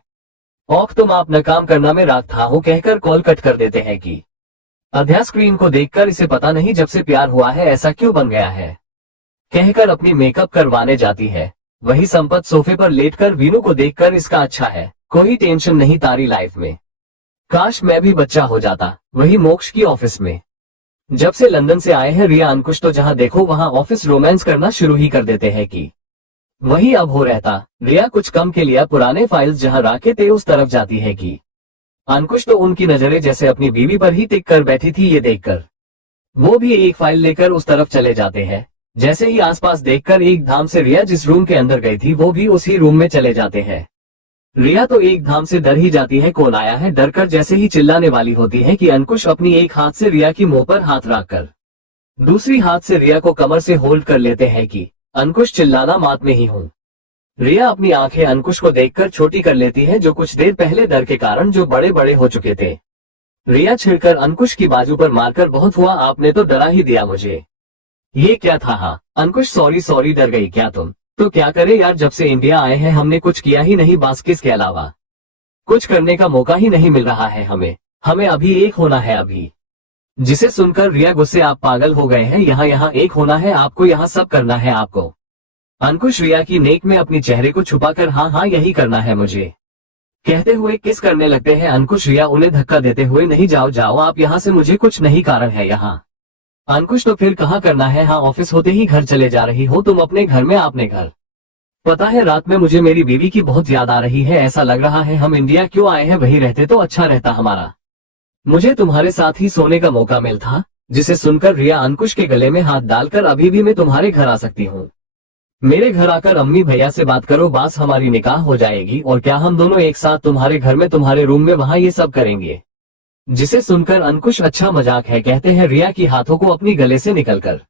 औख तुम अपना काम करना में राग था हूँ कहकर कॉल कट कर देते हैं कि अध्या स्क्रीन को देखकर इसे पता नहीं जब से प्यार हुआ है ऐसा क्यों बन गया है कहकर अपनी मेकअप करवाने जाती है। वही संपत सोफे पर लेटकर वीनू को देखकर इसका अच्छा है, कोई टेंशन नहीं तारी लाइफ में, काश मैं भी बच्चा हो जाता। वही मोक्ष की ऑफिस में जब से लंदन से आए हैं रिया अंकुश तो जहां देखो वहां ऑफिस रोमांस करना शुरू ही कर देते हैं कि वही अब हो रहता। रिया कुछ कम के लिए पुराने फाइल्स जहां रखे थे उस तरफ जाती है कि अंकुश तो उनकी नजरें जैसे अपनी बीवी पर ही टिक कर बैठी थी, ये देखकर वो भी एक फाइल लेकर उस तरफ चले जाते हैं। जैसे ही आसपास देखकर एक धाम से रिया जिस रूम के अंदर गई थी वो भी उसी रूम में चले जाते हैं। रिया तो एक धाम से डर ही जाती है, कौन आया है, डरकर जैसे ही चिल्लाने वाली होती है कि अंकुश अपनी एक हाथ से रिया की मुंह पर हाथ रखकर दूसरी हाथ से रिया को कमर से होल्ड कर लेते हैं कि अंकुश चिल्लाना मात में ही हूँ। रिया अपनी आंखें अंकुश को देखकर छोटी कर लेती है जो कुछ देर पहले डर के कारण जो बड़े बड़े हो चुके थे। रिया छिड़कर अंकुश की बाजू पर मारकर बहुत हुआ, आपने तो डरा ही दिया मुझे। ये क्या था। हाँ अंकुश सॉरी डर गई क्या तुम, तो क्या करे यार, जब से इंडिया आए हैं हमने कुछ किया ही नहीं, बस किसके अलावा कुछ करने का मौका ही नहीं मिल रहा है हमें अभी एक होना है अभी। जिसे सुनकर रिया गुस्से, आप पागल हो गए हैं, यहाँ एक होना है आपको, यहाँ सब करना है आपको। अंकुश रिया की नेक में अपनी चेहरे को छुपाकर हाँ यही करना है मुझे कहते हुए किस करने लगते हैं। अंकुश रिया उन्हें धक्का देते हुए, नहीं जाओ आप यहाँ से, मुझे कुछ नहीं कारण है यहाँ। अंकुश तो फिर कहाँ करना है, हाँ ऑफिस होते ही घर चले जा रही हो तुम अपने घर में, आपने घर। पता है रात में मुझे मेरी बीवी की बहुत याद आ रही है, ऐसा लग रहा है हम इंडिया क्यों आए हैं, वही रहते तो अच्छा रहता हमारा, मुझे तुम्हारे साथ ही सोने का मौका मिलता। जिसे सुनकर रिया अंकुश के गले में हाथ डालकर, अभी भी मैं तुम्हारे घर आ सकती हूँ, मेरे घर आकर अम्मी भैया से बात करो, बस हमारी निकाह हो जाएगी और क्या हम दोनों एक साथ तुम्हारे घर में तुम्हारे रूम में वहाँ ये सब करेंगे। जिसे सुनकर अंकुश अच्छा मजाक है कहते हैं रिया की हाथों को अपनी गले से निकलकर,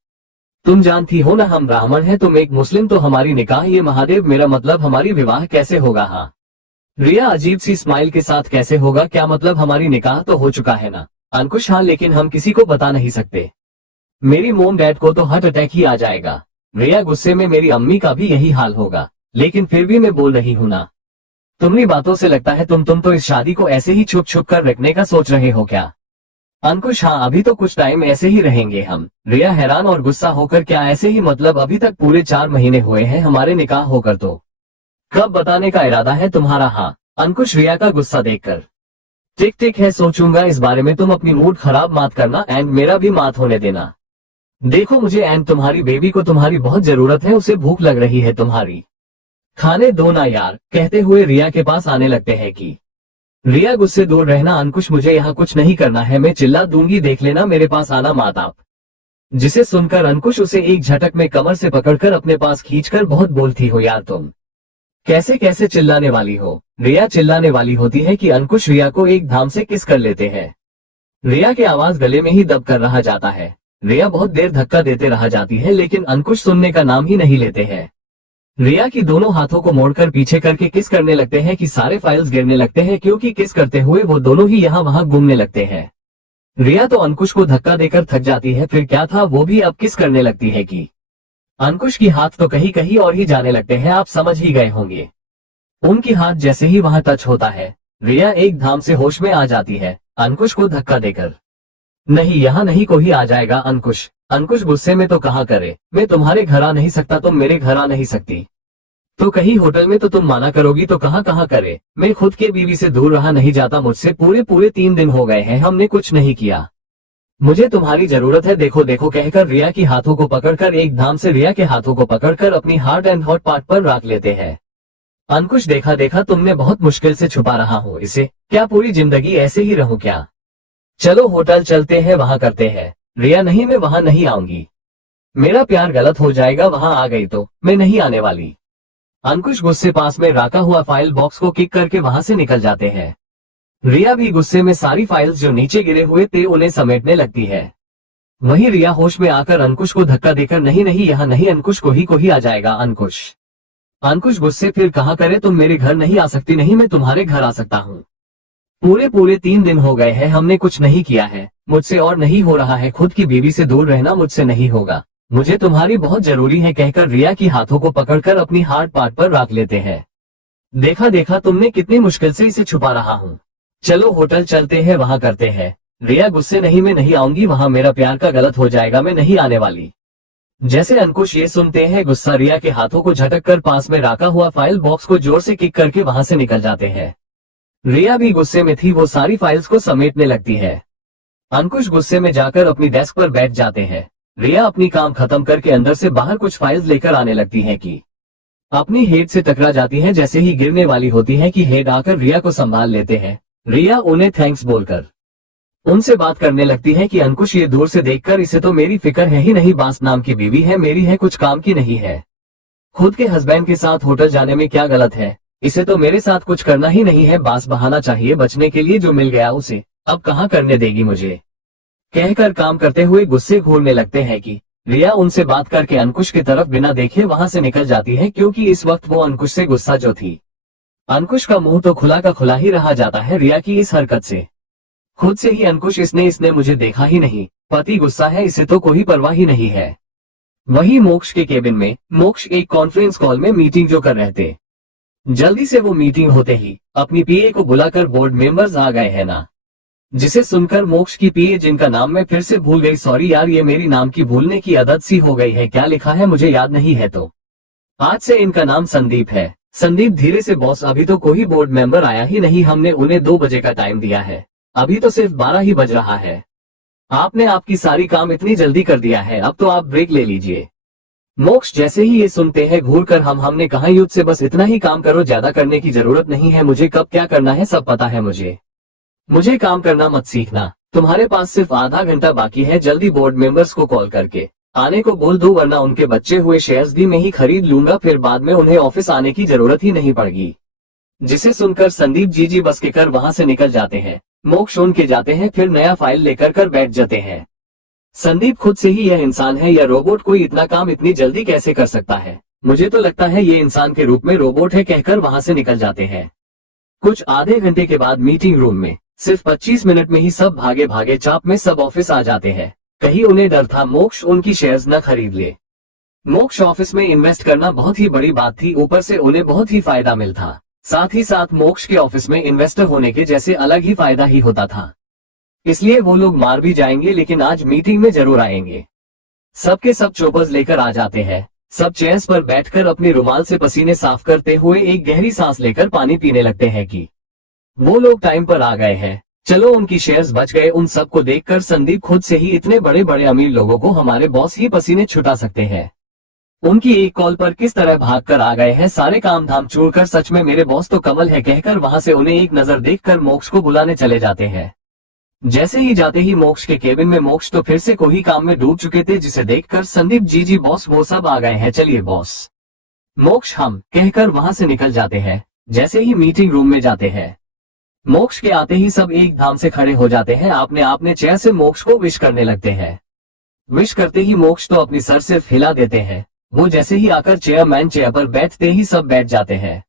तुम जानती हो ना हम ब्राह्मण हैं तुम एक मुस्लिम, तो हमारी निकाह ये महादेव, मेरा मतलब हमारी विवाह कैसे होगा। हाँ रिया अजीब सी स्माइल के साथ, कैसे होगा, क्या मतलब हमारी निकाह तो हो चुका है ना। अंकुश हाँ लेकिन हम किसी को बता नहीं सकते, मेरी मोम डैड को तो हार्ट अटैक ही आ जाएगा। रिया गुस्से में, मेरी अम्मी का भी यही हाल होगा, लेकिन फिर भी मैं बोल रही हूँ ना, तुम्हारी बातों से लगता है तुम तो इस शादी को ऐसे ही छुप छुप कर रखने का सोच रहे हो क्या। अंकुश हाँ अभी तो कुछ टाइम ऐसे ही रहेंगे हम। रिया हैरान और गुस्सा होकर, क्या ऐसे ही, मतलब अभी तक पूरे 4 महीने हुए हैं हमारे निकाह होकर, तो कब बताने का इरादा है तुम्हारा। हाँ अंकुश रिया का गुस्सा देखकर, ठीक है सोचूंगा इस बारे में, तुम अपनी मूड खराब मत करना एंड मेरा भी मत होने देना। देखो मुझे एंड तुम्हारी बेबी को तुम्हारी बहुत जरूरत है, उसे भूख लग रही है तुम्हारी, खाने दो ना यार कहते हुए रिया के पास आने लगते हैं कि रिया गुस्से दूर रहना, अंकुश मुझे यहाँ कुछ नहीं करना है, मैं चिल्ला दूंगी देख लेना, मेरे पास आना मत आप। जिसे सुनकर अंकुश उसे एक झटक में कमर से पकड़कर अपने पास खींचकर, बहुत बोलती हो यार तुम, कैसे चिल्लाने वाली हो। रिया चिल्लाने वाली होती है कि अंकुश रिया को एक धाम से किस कर लेते हैं। रिया की आवाज गले में ही दब कर रहा जाता है। रिया बहुत देर धक्का देते रह जाती है लेकिन अंकुश सुनने का नाम ही नहीं लेते हैं। रिया की दोनों हाथों को मोड़कर पीछे करके किस करने लगते हैं कि सारे फाइल्स गिरने लगते हैं, क्योंकि किस करते हुए वो दोनों ही यहाँ वहाँ घूमने लगते हैं। रिया तो अंकुश को धक्का देकर थक जाती है, फिर क्या था, वो भी अब किस करने लगती है कि अंकुश की हाथ तो कहीं कहीं और ही जाने लगते हैं, आप समझ ही गए होंगे। उनकी हाथ जैसे ही वहां टच होता है रिया एक धाम से होश में आ जाती है, अंकुश को धक्का देकर, नहीं यहाँ नहीं कोई आ जाएगा अंकुश, अंकुश गुस्से में, तो कहाँ करे, मैं तुम्हारे घर आ नहीं सकता, तुम मेरे घर आ नहीं सकती। तो कहीं होटल में तो तुम माना करोगी, तो कहाँ कहाँ करे, मैं खुद के बीवी से दूर रहा नहीं जाता मुझसे, पूरे पूरे 3 दिन हो गए हैं, हमने कुछ नहीं किया, मुझे तुम्हारी जरूरत है, देखो देखो कहकर रिया की हाथों को पकड़कर एकदम से रिया के हाथों को पकड़कर अपनी हार्ट एंड हॉट पार्ट पर रख लेते हैं। अंकुश देखा देखा तुमने बहुत मुश्किल से छुपा रहा हूँ इसे, क्या पूरी जिंदगी ऐसे ही रहूं क्या? चलो होटल चलते हैं, वहां करते हैं। रिया नहीं, मैं वहां नहीं आऊंगी, मेरा प्यार गलत हो जाएगा, वहां आ गई तो मैं नहीं आने वाली। अंकुश गुस्से पास में रखा हुआ फाइल बॉक्स को किक करके वहां से निकल जाते हैं। रिया भी गुस्से में सारी फाइल्स जो नीचे गिरे हुए थे उन्हें समेटने लगती है। वहीं रिया होश में आकर अंकुश को धक्का देकर, नहीं नहीं यहाँ नहीं, अंकुश को ही आ जाएगा अंकुश। अंकुश गुस्से, फिर कहा करे, तुम मेरे घर नहीं आ सकती, नहीं मैं तुम्हारे घर आ सकता हूँ, पूरे पूरे 3 दिन हो गए हैं, हमने कुछ नहीं किया है, मुझसे और नहीं हो रहा है, खुद की बीवी से दूर रहना मुझसे नहीं होगा, मुझे तुम्हारी बहुत जरूरी है, कहकर रिया की हाथों को पकड़कर अपनी हार्ट पार्ट पर रख लेते हैं। देखा देखा तुमने कितनी मुश्किल से इसे छुपा रहा हूँ, चलो होटल चलते हैं, वहां करते हैं। रिया गुस्से, नहीं मैं नहीं आऊंगी, वहां मेरा प्यार का गलत हो जाएगा, मैं नहीं आने वाली। जैसे अंकुश ये सुनते हैं, गुस्सा रिया के हाथों को झटक कर पास में रखा हुआ फाइल बॉक्स को जोर से किक करके वहां से निकल जाते हैं। रिया भी गुस्से में थी, वो सारी फाइल्स को समेटने लगती है। अंकुश गुस्से में जाकर अपनी डेस्क पर बैठ जाते हैं। रिया अपनी काम खत्म करके अंदर से बाहर कुछ फाइल्स लेकर आने लगती है कि अपनी हेड से टकरा जाती है, जैसे ही गिरने वाली होती है कि हेड आकर रिया को संभाल लेते हैं। रिया उन्हें थैंक्स बोलकर उनसे बात करने लगती है कि अंकुश ये दूर से देखकर, इसे तो मेरी फिक्र है ही नहीं, बास नाम की बीवी है मेरी, है कुछ काम की नहीं है, खुद के हस्बैंड के साथ होटल जाने में क्या गलत है, इसे तो मेरे साथ कुछ करना ही नहीं है, बास बहाना चाहिए बचने के लिए, जो मिल गया उसे अब कहाँ करने देगी मुझे, कहकर काम करते हुए गुस्से घूरने लगते हैं कि रिया उनसे बात करके अंकुश की तरफ बिना देखे वहां से निकल जाती है, क्योंकि इस वक्त वो अंकुश से गुस्सा जो थी। अंकुश का मुंह तो खुला का खुला ही रहा जाता है रिया की इस हरकत से। खुद से ही अंकुश, इसने मुझे देखा ही नहीं, पति गुस्सा है, इसे तो कोई परवाह ही नहीं है। वही मोक्ष के केबिन में मोक्ष एक कॉन्फ्रेंस कॉल में मीटिंग जो कर रहे थे। जल्दी से वो मीटिंग होते ही अपनी पीए को बुलाकर, बोर्ड मेंबर्स आ गए हैं ना, जिसे सुनकर मोक्ष की पीए, जिनका नाम मैं फिर से भूल गई, सॉरी यार ये मेरी नाम की भूलने की आदत सी हो गई है, क्या लिखा है मुझे याद नहीं है, तो आज से इनका नाम संदीप है। संदीप धीरे से, बॉस अभी तो कोई बोर्ड मेंबर आया ही नहीं, हमने उन्हें 2 बजे का टाइम दिया है, अभी तो सिर्फ 12 ही बज रहा है, आपने आपकी सारी काम इतनी जल्दी कर दिया है, अब तो आप ब्रेक ले लीजिए। मोक्ष जैसे ही ये सुनते हैं घूर कर, हमने कहा युद्ध से बस इतना ही काम करो, ज्यादा करने की जरूरत नहीं है, मुझे कब क्या करना है सब पता है, मुझे काम करना मत सीखना, तुम्हारे पास सिर्फ आधा घंटा बाकी है, जल्दी बोर्ड मेंबर्स को कॉल करके आने को बोल दो, वरना उनके बचे हुए शेयर्स भी मैं ही खरीद लूंगा, फिर बाद में उन्हें ऑफिस आने की जरूरत ही नहीं पड़ेगी। जिसे सुनकर संदीप जी बस के कर वहां से निकल जाते हैं। मोक्ष उनके जाते हैं, फिर नया फाइल लेकर कर बैठ जाते हैं। संदीप खुद से ही, यह इंसान है या रोबोट, कोई इतना काम इतनी जल्दी कैसे कर सकता है, मुझे तो लगता है ये इंसान के रूप में रोबोट है, कहकर वहां से निकल जाते हैं। कुछ आधे घंटे के बाद मीटिंग रूम में सिर्फ 25 मिनट में ही सब भागे भागे चाप में सब ऑफिस आ जाते हैं। कहीं उन्हें डर था मोक्ष उनकी शेयर्स न खरीद ले। मोक्ष ऑफिस में इन्वेस्ट करना बहुत ही बड़ी बात थी, ऊपर से उन्हें बहुत ही फायदा मिलता, साथ ही साथ मोक्ष के ऑफिस में इन्वेस्टर होने के जैसे अलग ही फायदा ही होता था, इसलिए वो लोग मार भी जाएंगे लेकिन आज मीटिंग में जरूर आएंगे। सबके सब चोपर्स लेकर आ जाते हैं, सब चेयर्स पर बैठकर अपने रुमाल से पसीने साफ करते हुए एक गहरी सांस लेकर पानी पीने लगते हैं कि वो लोग टाइम पर आ गए हैं, चलो उनकी शेयर्स बच गए। उन सबको देखकर संदीप खुद से ही, इतने बड़े बड़े अमीर लोगों को हमारे बॉस ही पसीने छुटा सकते हैं, उनकी एक कॉल पर किस तरह भागकर आ गए हैं, सारे काम धाम छोड़कर, सच में मेरे बॉस तो कमल है, कहकर वहां से उन्हें एक नजर देखकर मोक्ष को बुलाने चले जाते हैं। जैसे ही जाते ही मोक्ष के केबिन में मोक्ष तो फिर से कोई काम में डूब चुके थे, जिसे देखकर संदीप जी बॉस वो सब आ गए हैं, चलिए बॉस। मोक्ष हम कहकर वहां से निकल जाते हैं। जैसे ही मीटिंग रूम में जाते हैं, मोक्ष के आते ही सब एक धाम से खड़े हो जाते हैं, आपने चेयर से मोक्ष को विश करने लगते हैं। विश करते ही मोक्ष तो अपनी सर सिर्फ हिला देते हैं, वो जैसे ही आकर चेयरमैन चेयर पर बैठते ही सब बैठ जाते हैं।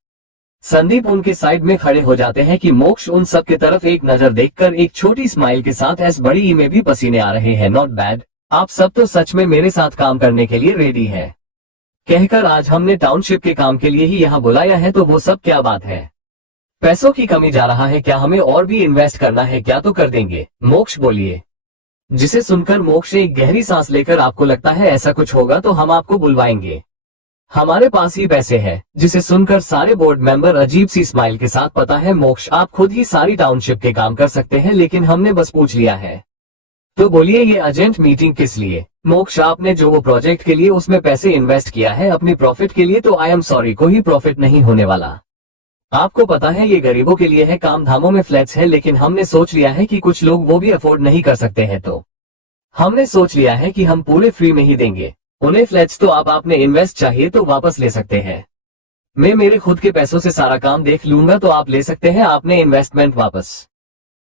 संदीप उनके साइड में खड़े हो जाते हैं कि मोक्ष उन सब की तरफ एक नजर देखकर एक छोटी स्माइल के साथ, एस बड़ी ई में भी पसीने आ रहे हैं, नॉट बैड, आप सब तो सच में मेरे साथ काम करने के लिए रेडी है, कहकर आज हमने टाउनशिप के काम के लिए ही यहाँ बुलाया है, तो वो सब क्या बात है, पैसों की कमी जा रहा है क्या, हमें और भी इन्वेस्ट करना है क्या, तो कर देंगे, मोक्ष बोलिए। जिसे सुनकर मोक्ष एक गहरी सांस लेकर आपको लगता है ऐसा कुछ होगा तो हम आपको बुलवाएंगे, हमारे पास ही पैसे हैं। जिसे सुनकर सारे बोर्ड मेंबर अजीब सी स्माइल के साथ, पता है मोक्ष आप खुद ही सारी टाउनशिप के काम कर सकते हैं, लेकिन हमने बस पूछ लिया है। तो बोलिए ये अर्जेंट मीटिंग किस लिए? मोक्ष आपने जो वो प्रोजेक्ट के लिए उसमें पैसे इन्वेस्ट किया है अपनी प्रॉफिट के लिए, तो आई एम सॉरी कोई प्रॉफिट नहीं होने वाला। आपको पता है ये गरीबों के लिए है, काम धामों में फ्लैट्स है, लेकिन हमने सोच लिया है कि कुछ लोग वो भी अफोर्ड नहीं कर सकते हैं, तो हमने सोच लिया है कि हम पूरे फ्री में ही देंगे उन्हें फ्लैट्स। तो आप आपने इन्वेस्ट चाहिए तो वापस ले सकते हैं, मैं मेरे खुद के पैसों से सारा काम देख लूंगा, तो आप ले सकते हैं आपने इन्वेस्टमेंट वापस।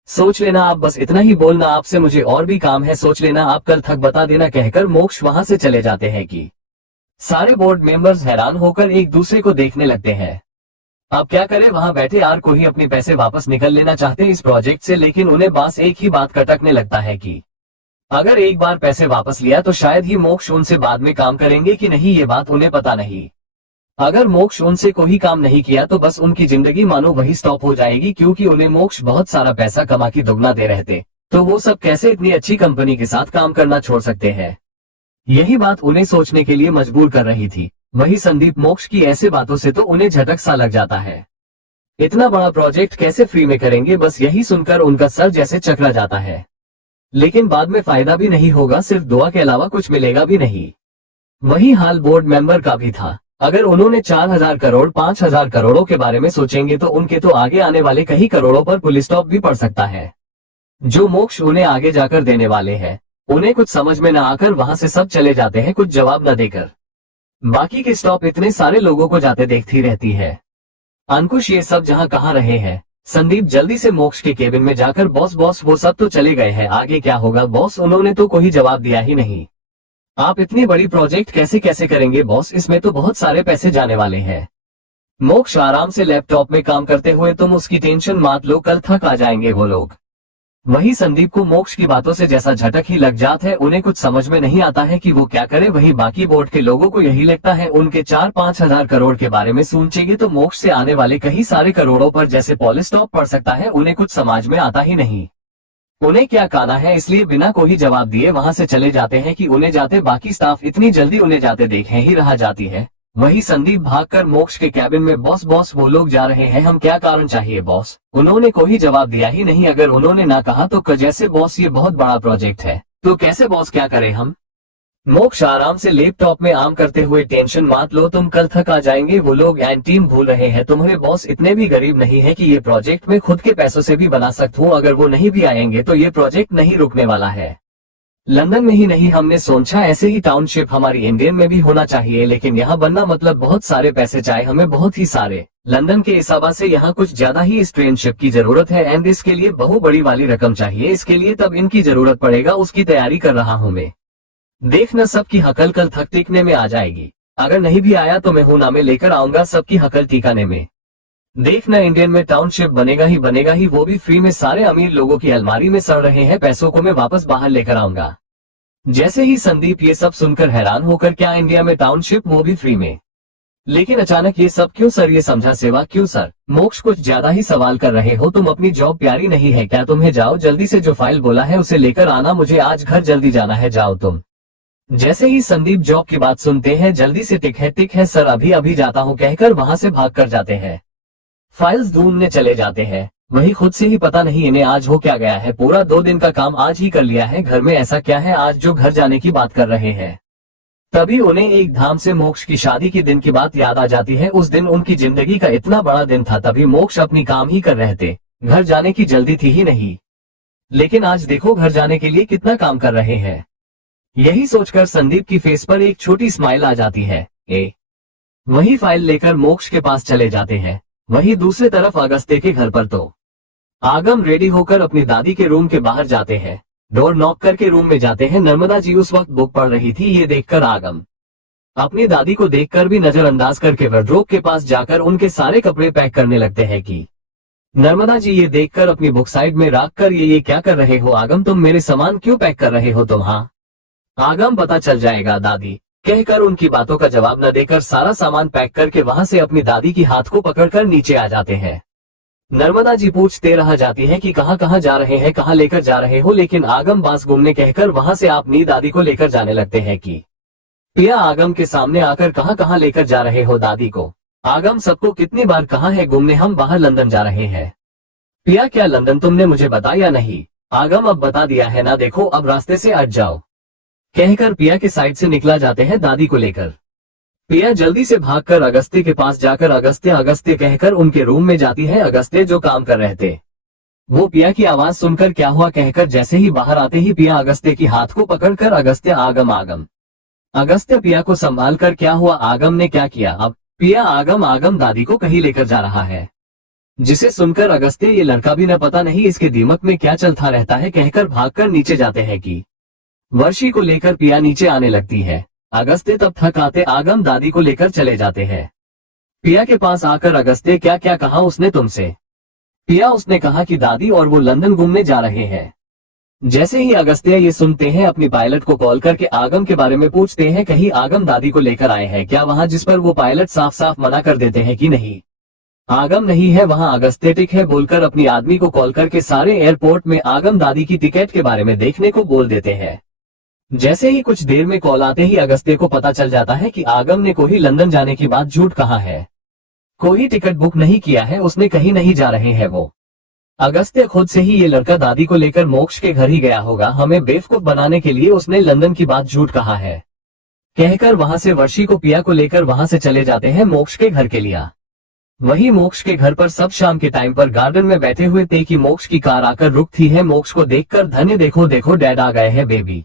सोच लेना आप, बस इतना ही बोलना, आपसे मुझे और भी काम है, सोच लेना आप, कल तक बता देना, कहकर मोक्ष वहां से चले जाते हैं। कि सारे बोर्ड मेंबर्स हैरान होकर एक दूसरे को देखने लगते हैं। अब क्या करें, वहां बैठे आर को ही अपने पैसे वापस निकल लेना चाहते इस प्रोजेक्ट से, लेकिन उन्हें बस एक ही बात खटकने लगता है कि अगर एक बार पैसे वापस लिया तो शायद ही मोक्ष उनसे बाद में काम करेंगे कि नहीं, ये बात उन्हें पता नहीं। अगर मोक्ष उनसे कोई काम नहीं किया तो बस उनकी जिंदगी मानो वही स्टॉप हो जाएगी, क्योंकि उन्हें मोक्ष बहुत सारा पैसा कमा के दुगना दे रहे थे, तो वो सब कैसे इतनी अच्छी कंपनी के साथ काम करना छोड़ सकते हैं। यही बात उन्हें सोचने के लिए मजबूर कर रही थी। वही संदीप मोक्ष की ऐसे बातों से तो उन्हें झटक सा लग जाता है। इतना बड़ा प्रोजेक्ट कैसे फ्री में करेंगे, बस यही सुनकर उनका सर जैसे चकरा जाता है। लेकिन बाद में फायदा भी नहीं होगा, सिर्फ दुआ के अलावा कुछ मिलेगा भी नहीं। वही हाल बोर्ड मेंबर का भी था। अगर उन्होंने 4000 करोड़ 5000 करोड़ों के बारे में सोचेंगे तो उनके तो आगे आने वाले कई करोड़ों पर पुलिस स्टॉप भी पड़ सकता है, जो मोक्ष उन्हें आगे जाकर देने वाले हैं। उन्हें कुछ समझ में न आकर वहां से सब चले जाते हैं, कुछ जवाब न देकर। बाकी के स्टॉप इतने सारे लोगों को जाते देखती रहती है। अंकुश ये सब जहां कहाँ रहे हैं। संदीप जल्दी से मोक्ष के केबिन में जाकर, बॉस बॉस वो सब तो चले गए हैं, आगे क्या होगा बॉस? उन्होंने तो कोई जवाब दिया ही नहीं। आप इतनी बड़ी प्रोजेक्ट कैसे कैसे करेंगे बॉस, इसमें तो बहुत सारे पैसे जाने वाले हैं। मोक्ष आराम से लैपटॉप में काम करते हुए, तुम उसकी टेंशन मत लो, कल थक आ जाएंगे वो लोग। वही संदीप को मोक्ष की बातों से जैसा झटक ही लग जाता है, उन्हें कुछ समझ में नहीं आता है कि वो क्या करे। वही बाकी बोर्ड के लोगों को यही लगता है, उनके 4-5 हजार करोड़ के बारे में सोचेंगे तो मोक्ष से आने वाले कई सारे करोड़ों पर जैसे पुलिस स्टॉप पड़ सकता है। उन्हें कुछ समझ में आता ही नहीं उन्हें क्या कहना है, इसलिए बिना कोई जवाब दिए वहां से चले जाते हैं। कि उन्हें जाते बाकी स्टाफ इतनी जल्दी उन्हें जाते देखे ही रह जाती है। वही संदीप भागकर मोक्ष के कैबिन में, बॉस बॉस वो लोग जा रहे हैं, हम क्या कारण चाहिए बॉस? उन्होंने कोई जवाब दिया ही नहीं। अगर उन्होंने ना कहा तो जैसे बॉस ये बहुत बड़ा प्रोजेक्ट है तो कैसे बॉस, क्या करें हम? मोक्ष आराम से लैपटॉप में आम करते हुए, टेंशन मत लो, तुम कल थक आ जाएंगे, वो लोग एंड टीम भूल रहे हैं। तुम्हारे बॉस इतने भी गरीब नहीं है कि ये प्रोजेक्ट मैं खुद के पैसों से भी बना सकता हूँ। अगर वो नहीं भी आएंगे तो ये प्रोजेक्ट नहीं रुकने वाला है। लंदन में ही नहीं, हमने सोचा ऐसे ही टाउनशिप हमारी इंडियन में भी होना चाहिए, लेकिन यहाँ बनना मतलब बहुत सारे पैसे चाहिए हमें, बहुत ही सारे। लंदन के हिसाब से यहाँ कुछ ज्यादा ही इस ट्रेनशिप की जरूरत है, एंड इसके लिए बहुत बड़ी वाली रकम चाहिए। इसके लिए तब इनकी जरूरत पड़ेगा, उसकी तैयारी कर रहा हूँ मैं। देखना सबकी हकल कल थक टिकने में आ जाएगी। अगर नहीं भी आया तो मैं हूं ना, मैं लेकर आऊंगा सबकी हकल ठिकाने में। देखना इंडियन में टाउनशिप बनेगा ही, वो भी फ्री में। सारे अमीर लोगों की अलमारी में सड़ रहे हैं, पैसों को मैं वापस बाहर लेकर आऊंगा। जैसे ही संदीप ये सब सुनकर हैरान होकर, क्या इंडिया में टाउनशिप, वो भी फ्री में? लेकिन अचानक ये सब क्यों सर, ये समझा सेवा क्यों सर? मोक्ष कुछ ज्यादा ही सवाल कर रहे हो, तुम अपनी जॉब प्यारी नहीं है क्या तुम्हें? जाओ जल्दी से जो फाइल बोला है उसे लेकर आना, मुझे आज घर जल्दी जाना है, जाओ तुम। जैसे ही संदीप जॉब की बात सुनते हैं, जल्दी से टिक है सर, अभी अभी जाता हूँ कहकर वहां से भाग कर जाते हैं। फाइल्स ढूंढने चले जाते हैं। वही खुद से ही पता नहीं इन्हें आज हो क्या गया है, पूरा 2 दिन का काम आज ही कर लिया है। घर में ऐसा क्या है आज जो घर जाने की बात कर रहे हैं? तभी उन्हें एक धाम से मोक्ष की शादी के दिन की बात याद आ जाती है। उस दिन उनकी जिंदगी का इतना बड़ा दिन था, तभी मोक्ष अपनी काम ही कर रहे थे, घर जाने की जल्दी थी ही नहीं। लेकिन आज देखो घर जाने के लिए कितना काम कर रहे हैं। यही सोचकर संदीप की फेस पर एक छोटी स्माइल आ जाती है। वही फाइल लेकर मोक्ष के पास चले जाते हैं। वही दूसरी तरफ अगस्त्य के घर पर तो आगम रेडी होकर अपनी दादी के रूम के बाहर जाते हैं। डोर नॉक करके रूम में जाते हैं। नर्मदा जी उस वक्त बुक पढ़ रही थी। ये देखकर आगम अपनी दादी को देखकर भी नजरअंदाज करके वार्डरोब के पास जाकर उनके सारे कपड़े पैक करने लगते हैं। कि नर्मदा जी ये देखकर अपनी बुक साइड में रख कर, ये क्या कर रहे हो आगम, तुम मेरे सामान क्यों पैक कर रहे हो तुम? हाँ आगम पता चल जाएगा दादी, कहकर उनकी बातों का जवाब न देकर सारा सामान पैक करके वहां से अपनी दादी की हाथ को पकड़कर नीचे आ जाते हैं। नर्मदा जी पूछते रह जाती है कि कहाँ कहाँ जा रहे हैं, कहाँ लेकर जा रहे हो, लेकिन आगम बास घूमने कहकर वहां से अपनी दादी को लेकर जाने लगते हैं कि पिया आगम के सामने आकर कहाँ कहाँ लेकर जा रहे हो दादी को। आगम सबको कितनी बार कहा है घूमने, हम बाहर लंदन जा रहे हैं। पिया क्या लंदन, तुमने मुझे बताया नहीं। आगम अब बता दिया है ना, देखो अब रास्ते से हट जाओ, कहकर पिया के साइड से निकला जाते हैं दादी को लेकर। पिया जल्दी से भागकर अगस्त्य के पास जाकर अगस्त्य अगस्त्य कहकर उनके रूम में जाती है। अगस्त्य जो काम कर रहे थे वो पिया की आवाज सुनकर क्या हुआ कहकर जैसे ही बाहर आते ही पिया अगस्त्य की हाथ को पकड़कर अगस्त्य आगम आगम। अगस्त्य पिया को संभाल कर क्या हुआ, आगम ने क्या किया। अब पिया आगम आगम दादी को कहीं लेकर जा रहा है, जिसे सुनकर अगस्त्य ये लड़का भी न पता नहीं इसके दिमाग में क्या चलता रहता है कहकर भागकर नीचे जाते हैं कि वर्षी को लेकर पिया नीचे आने लगती है। अगस्त्य तब थक आते आगम दादी को लेकर चले जाते हैं। पिया के पास आकर अगस्त्य क्या क्या कहा उसने तुमसे। पिया उसने कहा कि दादी और वो लंदन घूमने जा रहे हैं। जैसे ही अगस्त्य ये सुनते हैं अपनी पायलट को कॉल करके आगम के बारे में पूछते हैं कहीं आगम दादी को लेकर आए हैं क्या वहां, जिस पर वो पायलट साफ साफ मना कर देते हैं कि नहीं आगम नहीं है वहां, अगस्त्य टिक है बोलकर अपनी आदमी को कॉल करके सारे एयरपोर्ट में आगम दादी की टिकट के बारे में देखने को बोल देते हैं। जैसे ही कुछ देर में कॉल आते ही अगस्त्य को पता चल जाता है कि आगम ने कोई लंदन जाने की बात झूठ कहा है, कोई टिकट बुक नहीं किया है उसने, कहीं नहीं जा रहे हैं वो। अगस्त्य खुद से ही ये लड़का दादी को लेकर मोक्ष के घर ही गया होगा, हमें बेवकूफ बनाने के लिए उसने लंदन की बात झूठ कहा है कहकर वहां से वर्षी को पिया को लेकर वहां से चले जाते हैं मोक्ष के घर के लिए। वही मोक्ष के घर पर सब शाम के टाइम पर गार्डन में बैठे हुए थे कि मोक्ष की कार आकर रुकती है। मोक्ष को देखकर धन्य देखो देखो डैड आ गए हैं बेबी,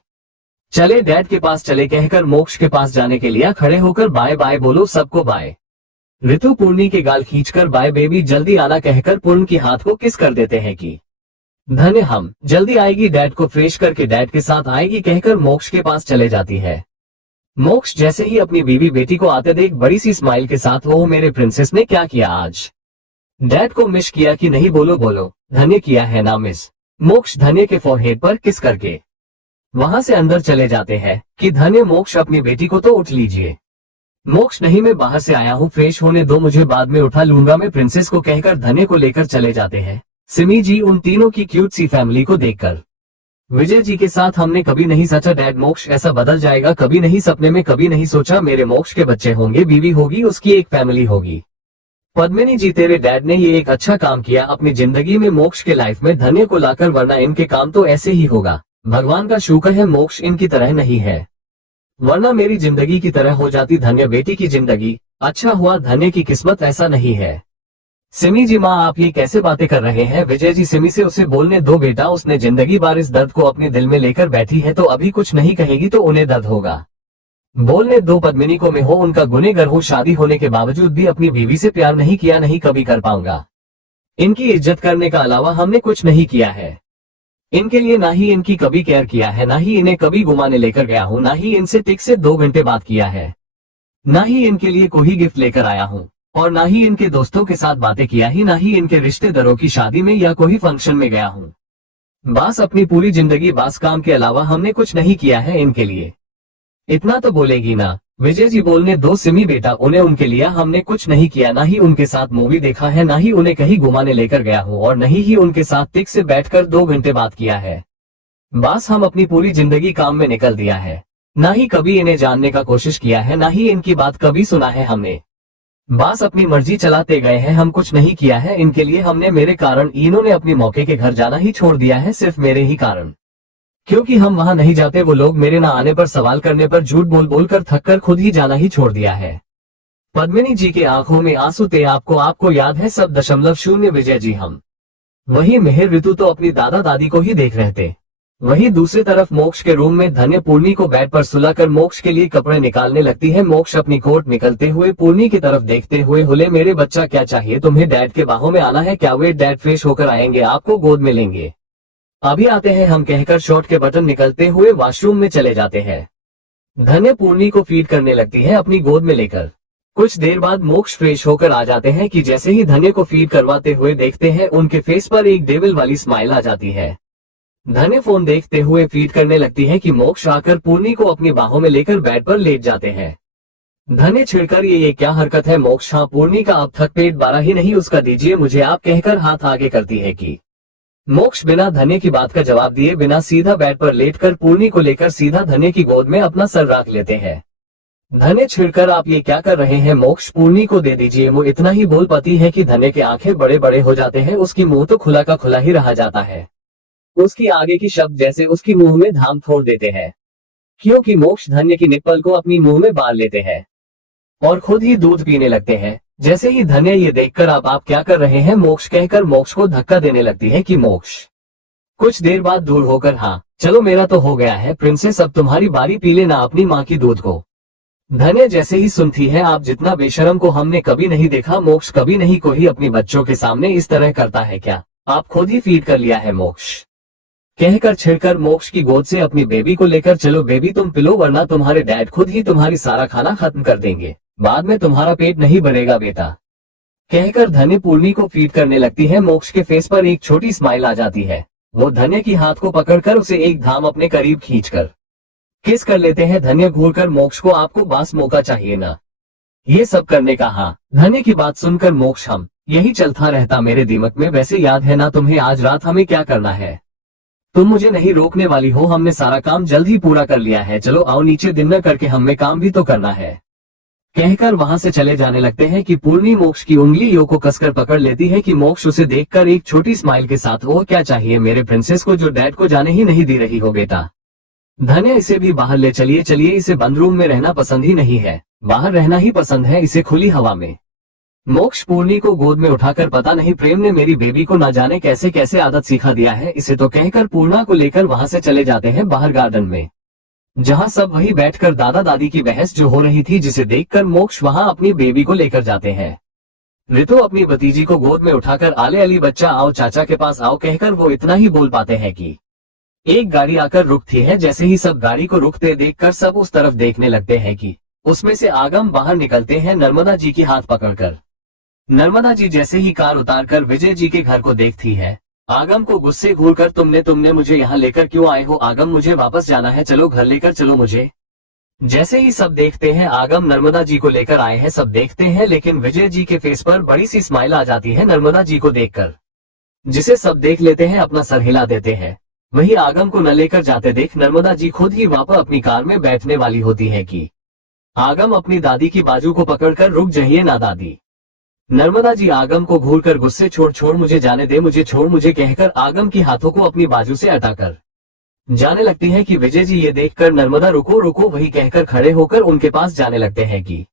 चले डैड के पास चले कहकर मोक्ष के पास जाने के लिए खड़े होकर बाय बाय बोलो सबको बाय। ऋतु पूर्णी के गाल खींचकर बाय बेबी जल्दी आना कहकर पूर्ण की हाथ को किस कर देते हैं कि धन्य हम जल्दी आएगी, डैड को फ्रेश करके डैड के साथ आएगी कहकर मोक्ष के पास चले जाती है। मोक्ष जैसे ही अपनी बीवी बेटी को आते देख बड़ी सी स्माइल के साथ वो मेरे प्रिंसेस ने क्या किया आज, डैड को मिस किया कि नहीं, बोलो बोलो धन्य किया है ना मिस। मोक्ष धन्य के फोरहेड पर किस करके वहां से अंदर चले जाते हैं कि धन्य मोक्ष अपनी बेटी को तो उठ लीजिए। मोक्ष नहीं मैं बाहर से आया हूँ, फ्रेश होने दो मुझे, बाद में उठा लूंगा मैं प्रिंसेस को कहकर धन्य को लेकर चले जाते हैं। सिमी जी उन तीनों की क्यूट सी फैमिली को देखकर विजय जी के साथ हमने कभी नहीं सोचा डैड मोक्ष ऐसा बदल जाएगा, कभी नहीं, सपने में कभी नहीं सोचा मेरे मोक्ष के बच्चे होंगे, बीवी होगी, उसकी एक फैमिली होगी। पद्मिनी जी तेरे डैड ने ये एक अच्छा काम किया अपनी जिंदगी में मोक्ष के लाइफ में धन्य को लाकर, वरना इनके काम तो ऐसे ही होगा। भगवान का शुक्र है मोक्ष इनकी तरह नहीं है, वरना मेरी जिंदगी की तरह हो जाती धन्य बेटी की जिंदगी। अच्छा हुआ धन्य की किस्मत ऐसा नहीं है। सिमी जी माँ आप ये कैसे बातें कर रहे हैं। विजय जी सिमी से उसे बोलने दो बेटा, उसने जिंदगी भर इस दर्द को अपने दिल में लेकर बैठी है तो अभी कुछ नहीं कहेगी तो उन्हें दर्द होगा। बोलने दो पद्मिनी को, मैं हो उनका गुनहगार हूँ, शादी होने के बावजूद भी अपनी बीवी से प्यार नहीं किया, नहीं कभी कर पाऊंगा। इनकी इज्जत करने का अलावा हमने कुछ नहीं किया है इनके लिए, ना ही इनकी कभी केयर किया है, ना ही इन्हें कभी घुमाने लेकर गया हूँ, ना ही इनसे टिक से 2 घंटे बात किया है, ना ही इनके लिए कोई गिफ्ट लेकर आया हूँ, और ना ही इनके दोस्तों के साथ बातें किया ही, ना ही इनके रिश्तेदारों की शादी में या कोई फंक्शन में गया हूँ। बस अपनी पूरी जिंदगी बस काम के अलावा हमने कुछ नहीं किया है इनके लिए। इतना तो बोलेगी ना। विजय जी बोलने दो सिमी बेटा, उन्हें उनके लिए हमने कुछ नहीं किया, ना ही उनके साथ मूवी देखा है, ना ही उन्हें कहीं घुमाने लेकर गया हूँ, और नहीं ही उनके साथ टिक से बैठकर 2 घंटे बात किया है। बस हम अपनी पूरी जिंदगी काम में निकल दिया है, ना ही कभी इन्हें जानने का कोशिश किया है, ना ही इनकी बात कभी सुना है हमने। बस अपनी मर्जी चलाते गए हैं, हम कुछ नहीं किया है इनके लिए। हमने मेरे कारण इन्होंने अपनी मौके के घर जाना ही छोड़ दिया है, सिर्फ मेरे ही कारण, क्योंकि हम वहां नहीं जाते वो लोग मेरे ना आने पर सवाल करने पर झूठ बोल बोलकर थक कर खुद ही जाना ही छोड़ दिया है। पद्मिनी जी के आंखों में आंसू थे, आपको याद है सब 0.0 विजय जी हम वही मेहर ऋतु तो अपनी दादा दादी को ही देख रहे थे। वही दूसरी तरफ मोक्ष के रूम में धन्य पूर्णी को बेड पर सुलाकर मोक्ष के लिए कपड़े निकालने लगती है। मोक्ष अपनी कोट निकलते हुए पूर्णी की तरफ देखते हुए बोले मेरे बच्चा क्या चाहिए तुम्हें, डैड के बाहों में आना है क्या, वे डैड फ्रेश होकर आएंगे आपको गोद में लेंगे, अभी आते हैं हम कहकर शॉर्ट के बटन निकलते हुए वॉशरूम में चले जाते हैं। धन्य पूर्णी को फीड करने लगती है अपनी गोद में लेकर। कुछ देर बाद मोक्ष फ्रेश होकर आ जाते हैं कि जैसे ही धन्य को फीड करवाते हुए देखते हैं उनके फेस पर एक डेविल वाली स्माइल आ जाती है। धन्य फोन देखते हुए फीड करने लगती है कि मोक्ष आकर पूर्णी को अपनी बाहों में लेकर बेड पर लेट जाते हैं। धन्य छिड़कर ये क्या हरकत है मोक्ष। हाँ पूर्णी का अब तक पेट भरा ही नहीं, उसका दीजिए मुझे आप कहकर हाथ आगे करती है कि मोक्ष बिना धन्य की बात का जवाब दिए बिना सीधा बेड पर लेटकर पूर्णी को लेकर सीधा धन्य की गोद में अपना सर रख लेते हैं। धन्य छिड़कर आप ये क्या कर रहे हैं मोक्ष, पूर्णी को दे दीजिए। वो इतना ही बोल पाती है कि धन्य के आंखें बड़े बड़े हो जाते हैं, उसकी मुंह तो खुला का खुला ही रह जाता है। उसकी आगे की शब्द जैसे उसकी मुंह में धाम फोड़ देते हैं, क्योंकि मोक्ष धन्य की निप्पल को अपनी मुंह में बांध लेते हैं और खुद ही दूध पीने लगते हैं। जैसे ही धन्य ये देखकर अब आप क्या कर रहे हैं मोक्ष कहकर मोक्ष को धक्का देने लगती है कि मोक्ष। कुछ देर बाद दूर होकर हाँ चलो मेरा तो हो गया है प्रिंसेस, अब तुम्हारी बारी, पी लेना अपनी माँ की दूध को। धन्य जैसे ही सुनती है आप जितना बेशरम को हमने कभी नहीं देखा मोक्ष, कभी नहीं कोई अपनी बच्चों के सामने इस तरह करता है क्या, आप खुद ही फीड कर लिया है मोक्ष कहकर छिड़कर मोक्ष की गोद से अपनी बेबी को लेकर चलो बेबी तुम पिलो वरना तुम्हारे डैड खुद ही तुम्हारी सारा खाना खत्म कर देंगे, बाद में तुम्हारा पेट नहीं भरेगा बेटा कहकर धन्य पूर्णी को फीड करने लगती है। मोक्ष के फेस पर एक छोटी स्माइल आ जाती है, वो धन्य की हाथ को पकड़कर उसे एक धाम अपने करीब खींचकर किस कर लेते हैं। धन्य घूरकर मोक्ष को आपको बस मौका चाहिए ना ये सब करने का। हाँ धन्य की बात सुनकर मोक्ष हम यही चलता रहता मेरे दिमाग में, वैसे याद है ना तुम्हें आज रात हमें क्या करना है, तुम मुझे नहीं रोकने वाली हो, हमने सारा काम जल्द ही पूरा कर लिया है, चलो आओ नीचे डिनर करके हमें काम भी तो करना है कहकर वहां से चले जाने लगते हैं कि पूर्णी मोक्ष की उंगलियों को कसकर पकड़ लेती है कि मोक्ष उसे देखकर एक छोटी स्माइल के साथ वो क्या चाहिए मेरे प्रिंसेस को जो डैड को जाने ही नहीं दे रही हो बेटा। धन्य इसे भी बाहर ले चलिए, चलिए इसे बंद रूम में रहना पसंद ही नहीं है, बाहर रहना ही पसंद है इसे खुली हवा में। मोक्ष पूर्णी को गोद में उठाकर पता नहीं प्रेम ने मेरी बेबी को न जाने कैसे कैसे आदत सिखा दिया है इसे तो कहकर पूर्णा को लेकर वहां से चले जाते हैं बाहर गार्डन में, जहां सब वही बैठकर दादा दादी की बहस जो हो रही थी जिसे देखकर मोक्ष वहां अपनी बेबी को लेकर जाते हैं। ऋतु अपनी भतीजी को गोद में उठाकर आले अली बच्चा आओ चाचा के पास आओ कहकर वो इतना ही बोल पाते हैं कि एक गाड़ी आकर रुकती है। जैसे ही सब गाड़ी को रुकते देखकर सब उस तरफ देखने लगते हैं कि उसमें से आगम बाहर निकलते हैं नर्मदा जी की हाथ पकड़कर। नर्मदा जी जैसे ही कार उतारकर विजय जी के घर को देखती है आगम को गुस्से घूरकर तुमने मुझे यहाँ लेकर क्यों आए हो आगम, मुझे वापस जाना है, चलो घर लेकर चलो मुझे। जैसे ही सब देखते हैं आगम नर्मदा जी को लेकर आए हैं, सब देखते हैं लेकिन विजय जी के फेस पर बड़ी सी स्माइल आ जाती है नर्मदा जी को देखकर, जिसे सब देख लेते हैं अपना सर हिला देते हैं। वही आगम को न लेकर जाते देख नर्मदा जी खुद ही वापस अपनी कार में बैठने वाली होती है कि आगम अपनी दादी की बाजू को पकड़कर रुक जाइए ना दादी। नर्मदा जी आगम को घूरकर गुस्से छोड़ मुझे जाने दे, मुझे छोड़ मुझे कहकर आगम की हाथों को अपनी बाजू से हटाकर जाने लगती है कि विजय जी ये देखकर नर्मदा रुको रुको वही कहकर खड़े होकर उनके पास जाने लगते हैं कि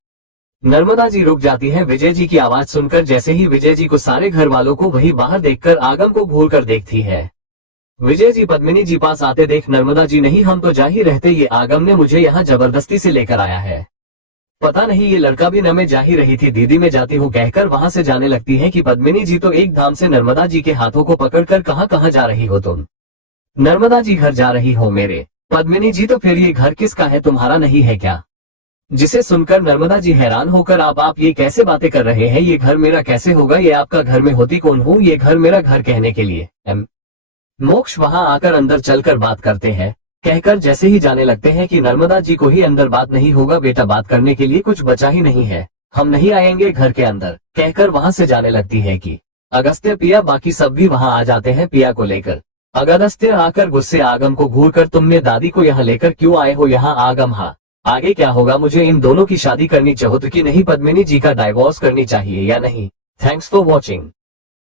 नर्मदा जी रुक जाती है विजय जी की आवाज सुनकर। जैसे ही विजय जी को सारे घर वालों को वही बाहर देखकर आगम को घूर कर देखती है। विजय जी पद्मिनी जी पास आते देख नर्मदा जी नहीं हम तो जा ही रहते, ये आगम ने मुझे यहाँ जबरदस्ती से लेकर आया है, पता नहीं ये लड़का भी न मैं जा ही रही थी, दीदी मैं जाती हूँ कहकर वहां से जाने लगती है कि पद्मिनी जी तो एकदम से नर्मदा जी के हाथों को पकड़कर कहाँ जा रही हो तुम। नर्मदा जी घर जा रही हो मेरे। पद्मिनी जी तो फिर ये घर किसका है, तुम्हारा नहीं है क्या। जिसे सुनकर नर्मदा जी हैरान होकर आप ये कैसे बातें कर रहे हैं, ये घर मेरा कैसे होगा, ये आपका घर में होती कौन हूँ, ये घर मेरा घर कहने के लिए मोक्ष वहां आकर अंदर चलकर बात करते हैं कहकर जैसे ही जाने लगते हैं कि नर्मदा जी को ही अंदर बात नहीं होगा बेटा, बात करने के लिए कुछ बचा ही नहीं है, हम नहीं आएंगे घर के अंदर कहकर वहां से जाने लगती है कि अगस्त्य पिया बाकी सब भी वहां आ जाते हैं पिया को लेकर। अगस्त्य आकर गुस्से आगम को घूरकर तुमने दादी को यहाँ लेकर क्यों आए हो यहाँ आगम, हाँ आगे क्या होगा, मुझे इन दोनों की शादी करनी चाहिए कि नहीं, पद्मिनी जी का डाइवोर्स करनी चाहिए या नहीं। Thanks for watching.